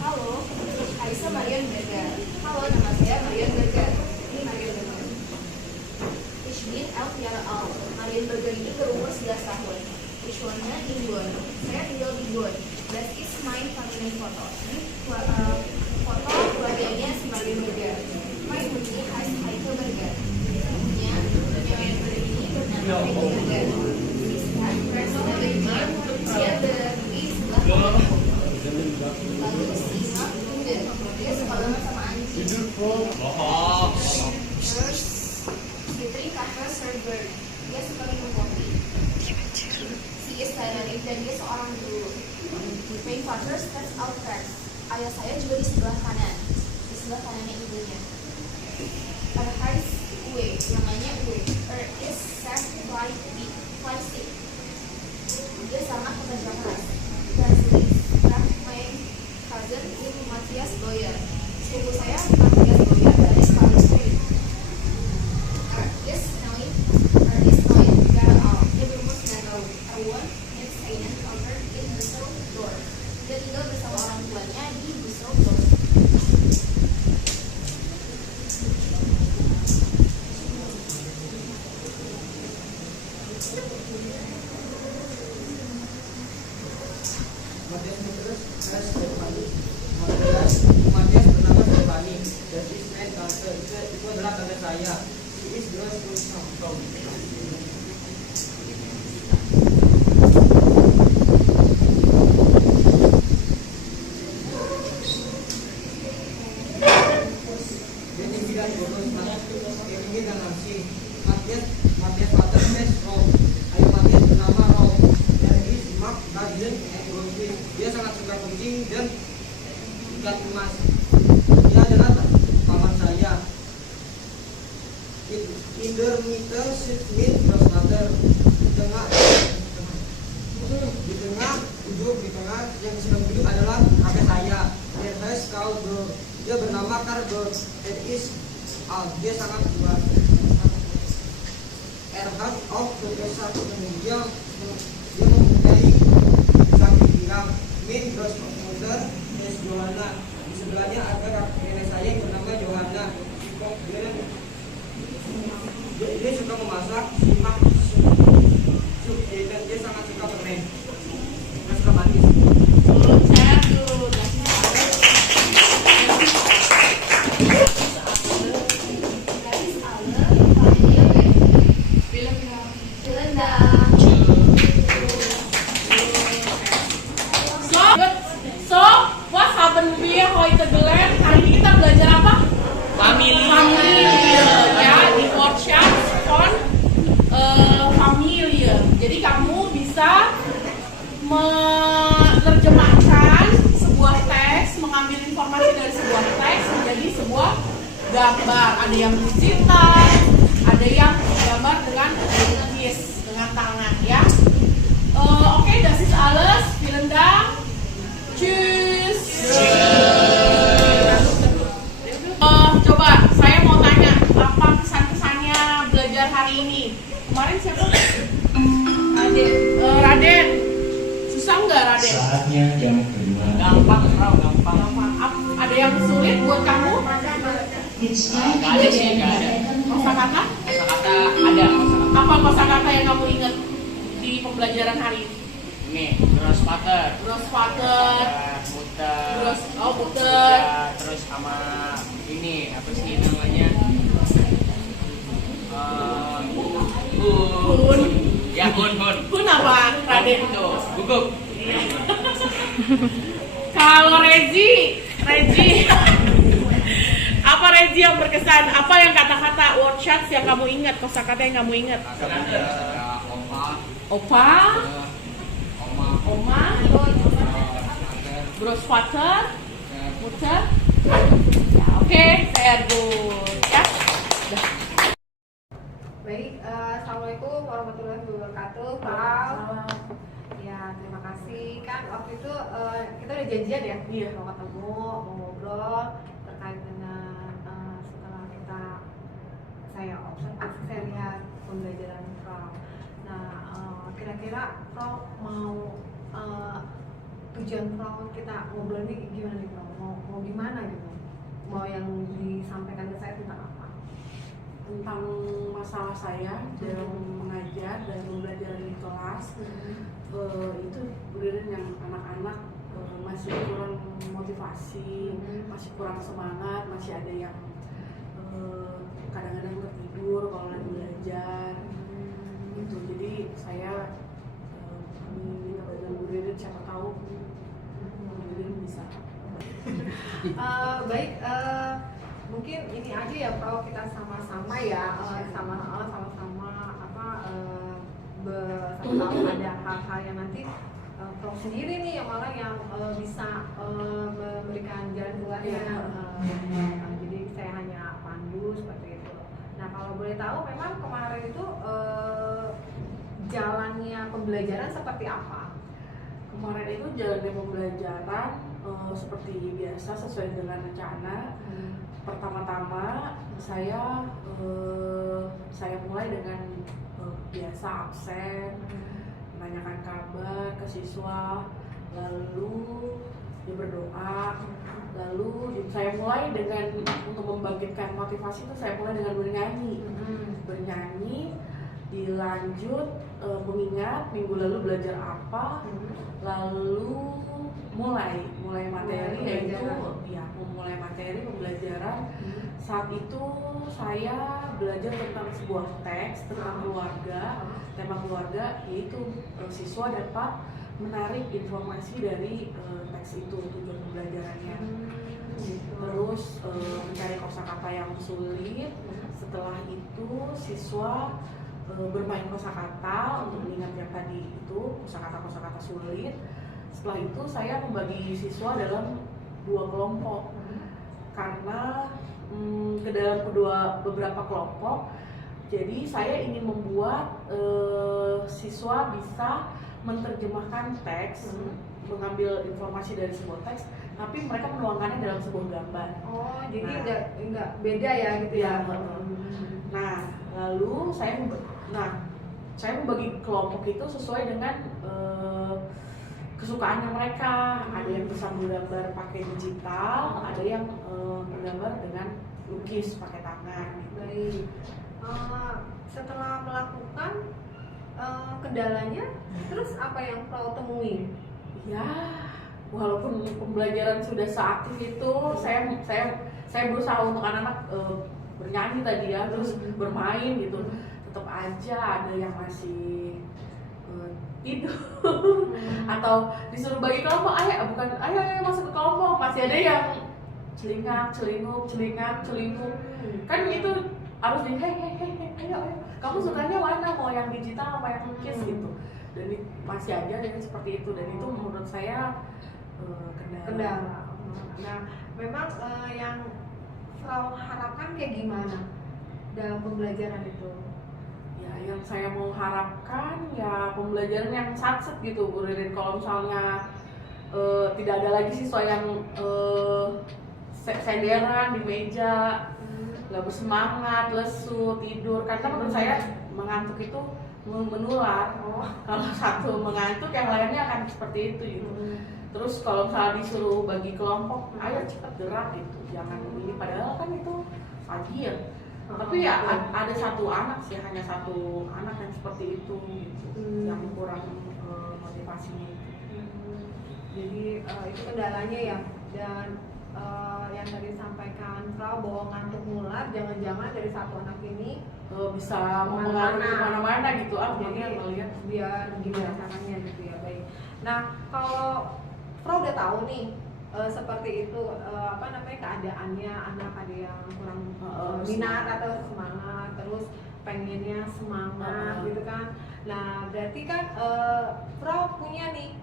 Halo, Aisyah Marian Berger. Halo, nama saya Marian Berger. Ini Marian Berger. Ich bin 11 Jahre alt. Marian Berger ini berumur 11 tahun. Ich wohne in Bonn. Saya tinggal di Bonn. Das ist mein Familienfoto. Ini foto keluarganya si Marian Berger. Mein Hund heißt Heike Berger. Ibunya Marian Berger ini bernama Heike Berger. Sie ist Presiden dia berdiri sebelah kanan. Lalu Sima Kunden, dia sekolah sama anjing. Terus Fitri Kafka Serber, dia suka minum kopi. Si is Dynamic dan dia seorang guru. Main father steps out first. Ayah saya juga di sebelah kanan, di sebelah kanannya ibunya. Heiß Uwe, namanya Uwe. Is set fly stick. Dia sangat pekerja keras. Dan main cousin in Matthias Boyer. Sepupu saya Matthias Boyer dari Palestine. Is knowing Garau. Dia berumur 9 tahun. Erwan is Seinen cover in Düsseldorf. Dia tinggal bersama orang tuanya di Düsseldorf. Matias bernama Stefani. Dan Ismail Kanker itu adalah kakak saya. She is girls who come. Jadi bidang bolos Matias ini dan Nancy. Matias father is Rob. Ayo Matias bernama Rob. Dan is Mark Garden and Roswell. Dia sangat suka kucing dan ikan emas. Dia adalah paman saya. In der Mitte sitzt mit Großvater. Di tengah yang sedang duduk adalah kakek saya. Der heißt Karl. Dia bernama Karl. Is dia sangat tua. Hat auch Professor. Dia mempunyai samping bilang min Großmutter is Johanna. Di sebelahnya ada nenek saya yang bernama Johanna. Dia suka memasak, simak sup, dan dia sangat suka permen. Dia suka manis. So, what happened here heute gelernt? Hari ini kita belajar apa? Familie. Ya, di workshop on familie. Jadi kamu bisa menerjemahkan sebuah teks, mengambil informasi dari sebuah teks menjadi sebuah gambar. Ada yang digital, ada yang gambar dengan lukis, dengan tangan ya. Oke, das ist alles. Vielen Dank. Tschüss. Coba saya mau tanya apa kesan-kesannya belajar hari ini. Kemarin siapa? Raden. Susah nggak Raden? Saatnya yang kedua. Gampang, Frau, gampang. Ada yang sulit buat kamu? Nggak ada sih, nggak ada. Kosakata? Kosakata ada. Kosakata. Apa kosakata yang kamu ingat di pembelajaran hari ini? Ini Grossvater. Grossvater, Muter. muter. Ya, terus sama ini apa sih namanya? Hun. Ya hun. Hun apa, Raden? Tuh, gugup. Kalau Rezi, apa Rezi yang berkesan? Apa yang kata-kata word shots yang kamu ingat? Kosakata yang kamu ingat? Ada Opa, oma, Oma, Grossvater, Mutter. Ya, oke, saya good. Ya. Baik, assalamualaikum warahmatullahi wabarakatuh, Pak. Ya, terima kasih. Kan waktu itu kita udah janjian ya, Iya. mau ketemu, mau ngobrol terkait dengan setelah saya observasi, saya lihat pembelajaran Frau. Nah, kira-kira Frau mau tujuan Frau kita ngobrol ini gimana nih Frau? Mau gimana gitu? Mau yang disampaikan ke saya tentang apa? Tentang masalah saya dalam mengajar dan belajar di kelas, itu beneran yang anak-anak masih kurang motivasi, masih kurang semangat, masih ada yang kadang-kadang tertidur kalau lagi belajar gitu. Jadi saya minta bantuan Bu Ririn, siapa tahu Bu Ririn bisa. Baik, mungkin ini aja ya Frau, kita sama-sama ya, sama-sama apa tahu ada hal-hal yang nanti Frau sendiri nih yang malah yang bisa memberikan jalan keluarnya. Jadi saya hanya pandu seperti itu. Nah, kalau boleh tahu memang kemarin itu jalannya pembelajaran seperti apa? Kemarin itu jalannya pembelajaran seperti biasa sesuai dengan rencana. Pertama-tama saya mulai dengan biasa absen, menanyakan kabar ke siswa, lalu dia berdoa, lalu saya mulai dengan untuk membangkitkan motivasi itu saya mulai dengan bernyanyi, dilanjut mengingat minggu lalu belajar apa, lalu mulai materi, yaitu ya memulai materi pembelajaran. Saat itu saya belajar tentang sebuah teks tentang keluarga, tema keluarga, yaitu siswa dapat menarik informasi dari teks itu, tujuan pembelajarannya. Terus mencari kosakata yang sulit. Setelah itu siswa bermain kosakata untuk mengingat yang tadi itu kosakata sulit. Setelah itu saya membagi siswa dalam 2 kelompok karena ke dalam beberapa kelompok. Jadi saya ingin membuat siswa bisa menerjemahkan teks, mengambil informasi dari sebuah teks, tapi mereka menuangkannya dalam sebuah gambar. Oh, jadi enggak beda ya gitu ya. Nah, lalu saya membagi kelompok itu sesuai dengan kesukaannya mereka. Ada yang bisa menggambar pakai digital, ada yang menggambar dengan lukis pakai tangan. Baik. Setelah melakukan kendalanya, terus apa yang Frau temui? Ya, walaupun pembelajaran sudah seaktif itu, saya berusaha untuk anak-anak bernyanyi tadi ya, terus bermain gitu. Tetap aja ada yang masih tidur atau disuruh bagi kelompok, ayo masuk ke kelompok, masih ada yang celingak-celinguk kan itu harus di ayo kamu sukanya mana, mau yang digital apa yang lukis gitu. Dan masih aja yang seperti itu, dan itu menurut saya kendala. Nah, memang yang Frau harapkan kayak gimana dalam pembelajaran itu? Ya, yang saya mau harapkan ya pembelajaran yang satset gitu Bu Ririn. Kalau misalnya tidak ada lagi siswa yang senderan di meja, nggak bersemangat, lesu, tidur. Karena menurut saya mengantuk itu menular. Kalau satu mengantuk, yang lainnya akan seperti itu gitu. Terus kalau misalnya disuruh bagi kelompok, ayo cepat gerak gitu, jangan ini. Padahal kan itu pagi ya. Tapi ya ada satu anak sih, hanya satu anak yang seperti itu gitu, yang kurang motivasinya. Jadi itu kendalanya ya. Dan yang tadi disampaikan Frau bahwa ngantuk nular, jangan-jangan dari satu anak ini bisa mempengaruhi kemana-mana gitu. Jadi ngelihat biar gimana caranya gitu ya. Baik. Nah kalau Frau udah tahu nih seperti itu keadaannya anak ada yang kurang minat atau semangat, terus pengennya semangat gitu kan. Nah berarti kan Frau punya nih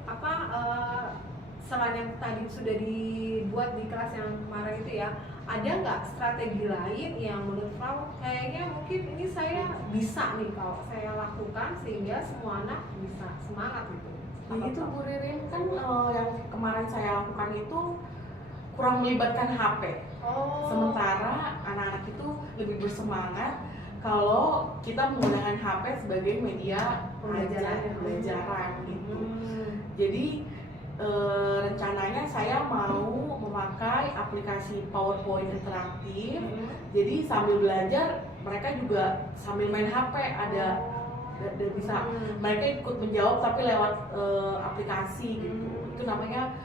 selain yang tadi sudah dibuat di kelas yang kemarin itu ya, ada nggak strategi lain yang menurut Frau kayaknya mungkin ini saya bisa nih kalau saya lakukan sehingga semua anak bisa semangat gitu? Itu Bu Ririn kan yang kemarin saya lakukan itu kurang melibatkan HP. Sementara anak-anak itu lebih bersemangat kalau kita menggunakan HP sebagai media pembelajaran gitu. Jadi rencananya saya mau memakai aplikasi PowerPoint interaktif. Jadi sambil belajar mereka juga sambil main HP ada dan bisa mereka ikut menjawab tapi lewat aplikasi gitu. Itu namanya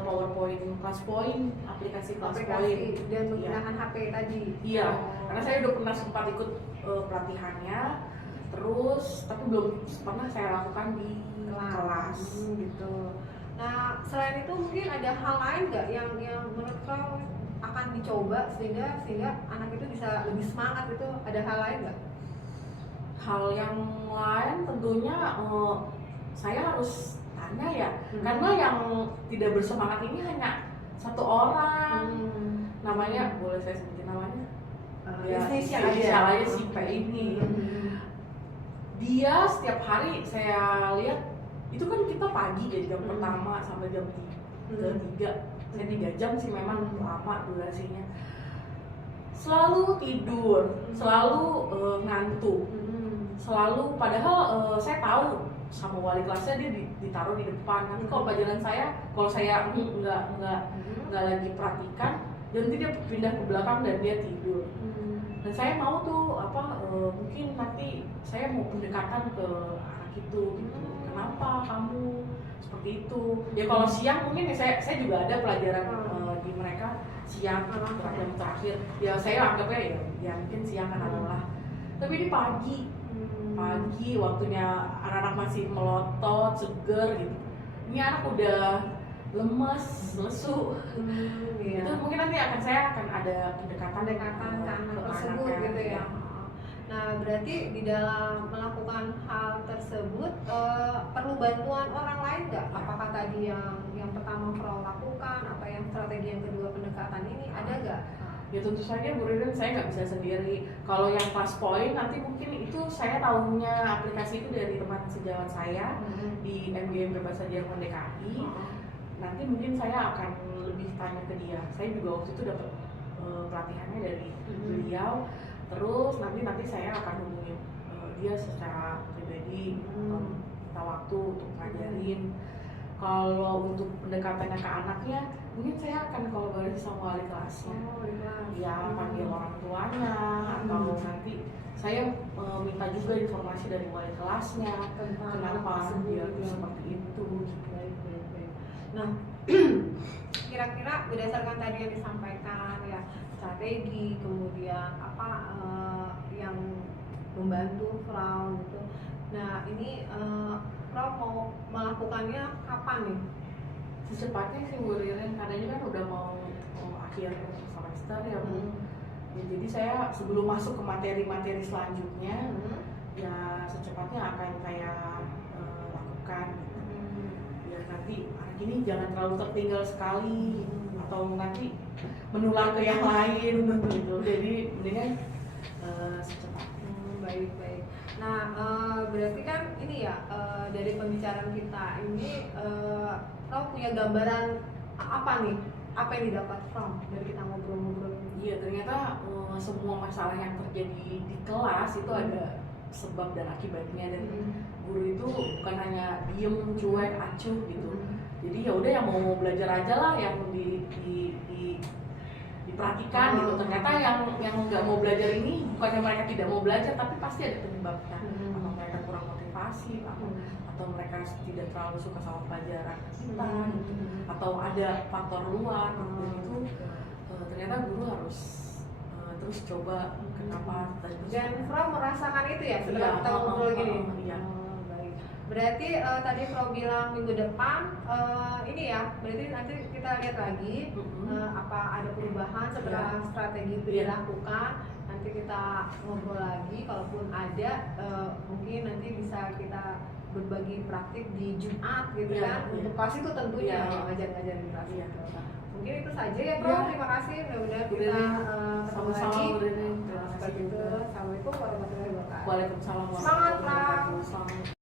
PowerPoint Class Point, aplikasi Class Point dan menggunakan HP tadi. Iya, karena saya udah pernah sempat ikut pelatihannya, terus tapi belum pernah saya lakukan di kelas. Gitu. Nah selain itu mungkin ada hal lain nggak yang menurut Frau akan dicoba sehingga anak itu bisa lebih semangat, itu ada hal lain nggak? Hal yang lain tentunya saya harus tanya ya, karena yang tidak bersemangat ini hanya satu orang. Namanya boleh saya sebutin namanya? Inisial aja si P ini. Dia setiap hari saya lihat itu kan kita pagi dari jam pertama sampai jam 3. Saya 3 jam sih memang lama durasinya. Selalu tidur, selalu ngantuk. Selalu padahal saya tahu sama wali kelasnya dia ditaruh di depan. Nanti kalau pelajaran kalau saya nggak lagi perhatikan, nanti dia pindah ke belakang dan dia tidur. Dan saya mau tuh mungkin nanti saya mau pendekatan ke anak itu gitu. Kenapa kamu seperti itu? Ya kalau siang mungkin ya saya juga ada pelajaran di mereka siang jam terakhir. Ya saya anggapnya ya mungkin siang kan adalah. Tapi di pagi waktunya anak-anak masih melotot, seger gitu. Ini anak udah lemes, lesu. Itu mungkin nanti saya akan ada pendekatan ke anak tersebut gitu ya. Nah berarti di dalam melakukan hal tersebut perlu bantuan orang lain nggak? Apakah tadi yang pertama Frau lakukan, apa yang strategi yang kedua pendekatan ini ada nggak? Ya tentu saja Bu Ririn, saya nggak bisa sendiri. Kalau yang Class Point nanti mungkin itu saya tahunya aplikasi itu dari teman sejawat saya di MGM Berbahasa Jerman DKI. Nanti mungkin saya akan lebih tanya ke dia. Saya juga waktu itu dapat pelatihannya dari beliau. Terus nanti saya akan hubungi dia secara pribadi, minta waktu untuk ngajarin. Kalau untuk pendekatannya ke anaknya, mungkin saya akan kolaborasi sama wali kelasnya. Ya panggil orang tuanya, atau nanti saya minta juga informasi dari wali kelasnya kenapa dia seperti itu. Nah, kira-kira berdasarkan tadi yang disampaikan ya, strategi, kemudian yang membantu Frau gitu. Nah, ini Frau mau melakukannya kapan nih? Secepatnya sih Bu Ririn, karena ini kan udah mau akhir semester ya Bu. Ya, jadi saya sebelum masuk ke materi-materi selanjutnya, ya secepatnya akan saya lakukan. Biar nanti anak ini jangan terlalu tertinggal sekali, atau nanti menular ke yang lain gitu. Jadi mendingan secepatnya. Baik. Nah, berarti kan ini ya dari pembicaraan kita ini Frau punya gambaran apa nih? Apa yang didapat Frau dari kita ngobrol-ngobrol? Iya, ternyata semua masalah yang terjadi di kelas itu ada sebab dan akibatnya, dan guru itu bukan hanya diem, cuek, acuh gitu. Jadi ya udah yang mau belajar aja lah, yang diperhatikan gitu. Ternyata yang nggak mau belajar ini bukannya mereka tidak mau belajar, tapi pasti ada penyebabnya. Atau mereka kurang motivasi, atau mereka tidak terlalu suka sama pelajaran kita, gitu. Atau ada faktor luar. Dan itu ternyata guru harus terus coba kenapa tadi. Dan Fro merasakan itu ya setelah kita ngobrol gini. Iya. Baik. Berarti tadi Fro bilang minggu depan ini ya, berarti nanti kita lihat lagi apa ada perubahan setelah strategi itu dilakukan. Nanti kita ngobrol lagi, kalaupun ada mungkin nanti bisa kita berbagi praktik di Jumat gitu kan, untuk kelas itu tentunya ngajar-ngajar di kelas itu. Mungkin itu saja ya Bro, terima kasih, mudah-mudahan kita ketemu lagi. Terima kasih Seperti itu. Assalamualaikum warahmatullahi wabarakatuh. Waalaikumsalam Semangat, warahmatullahi wabarakatuh.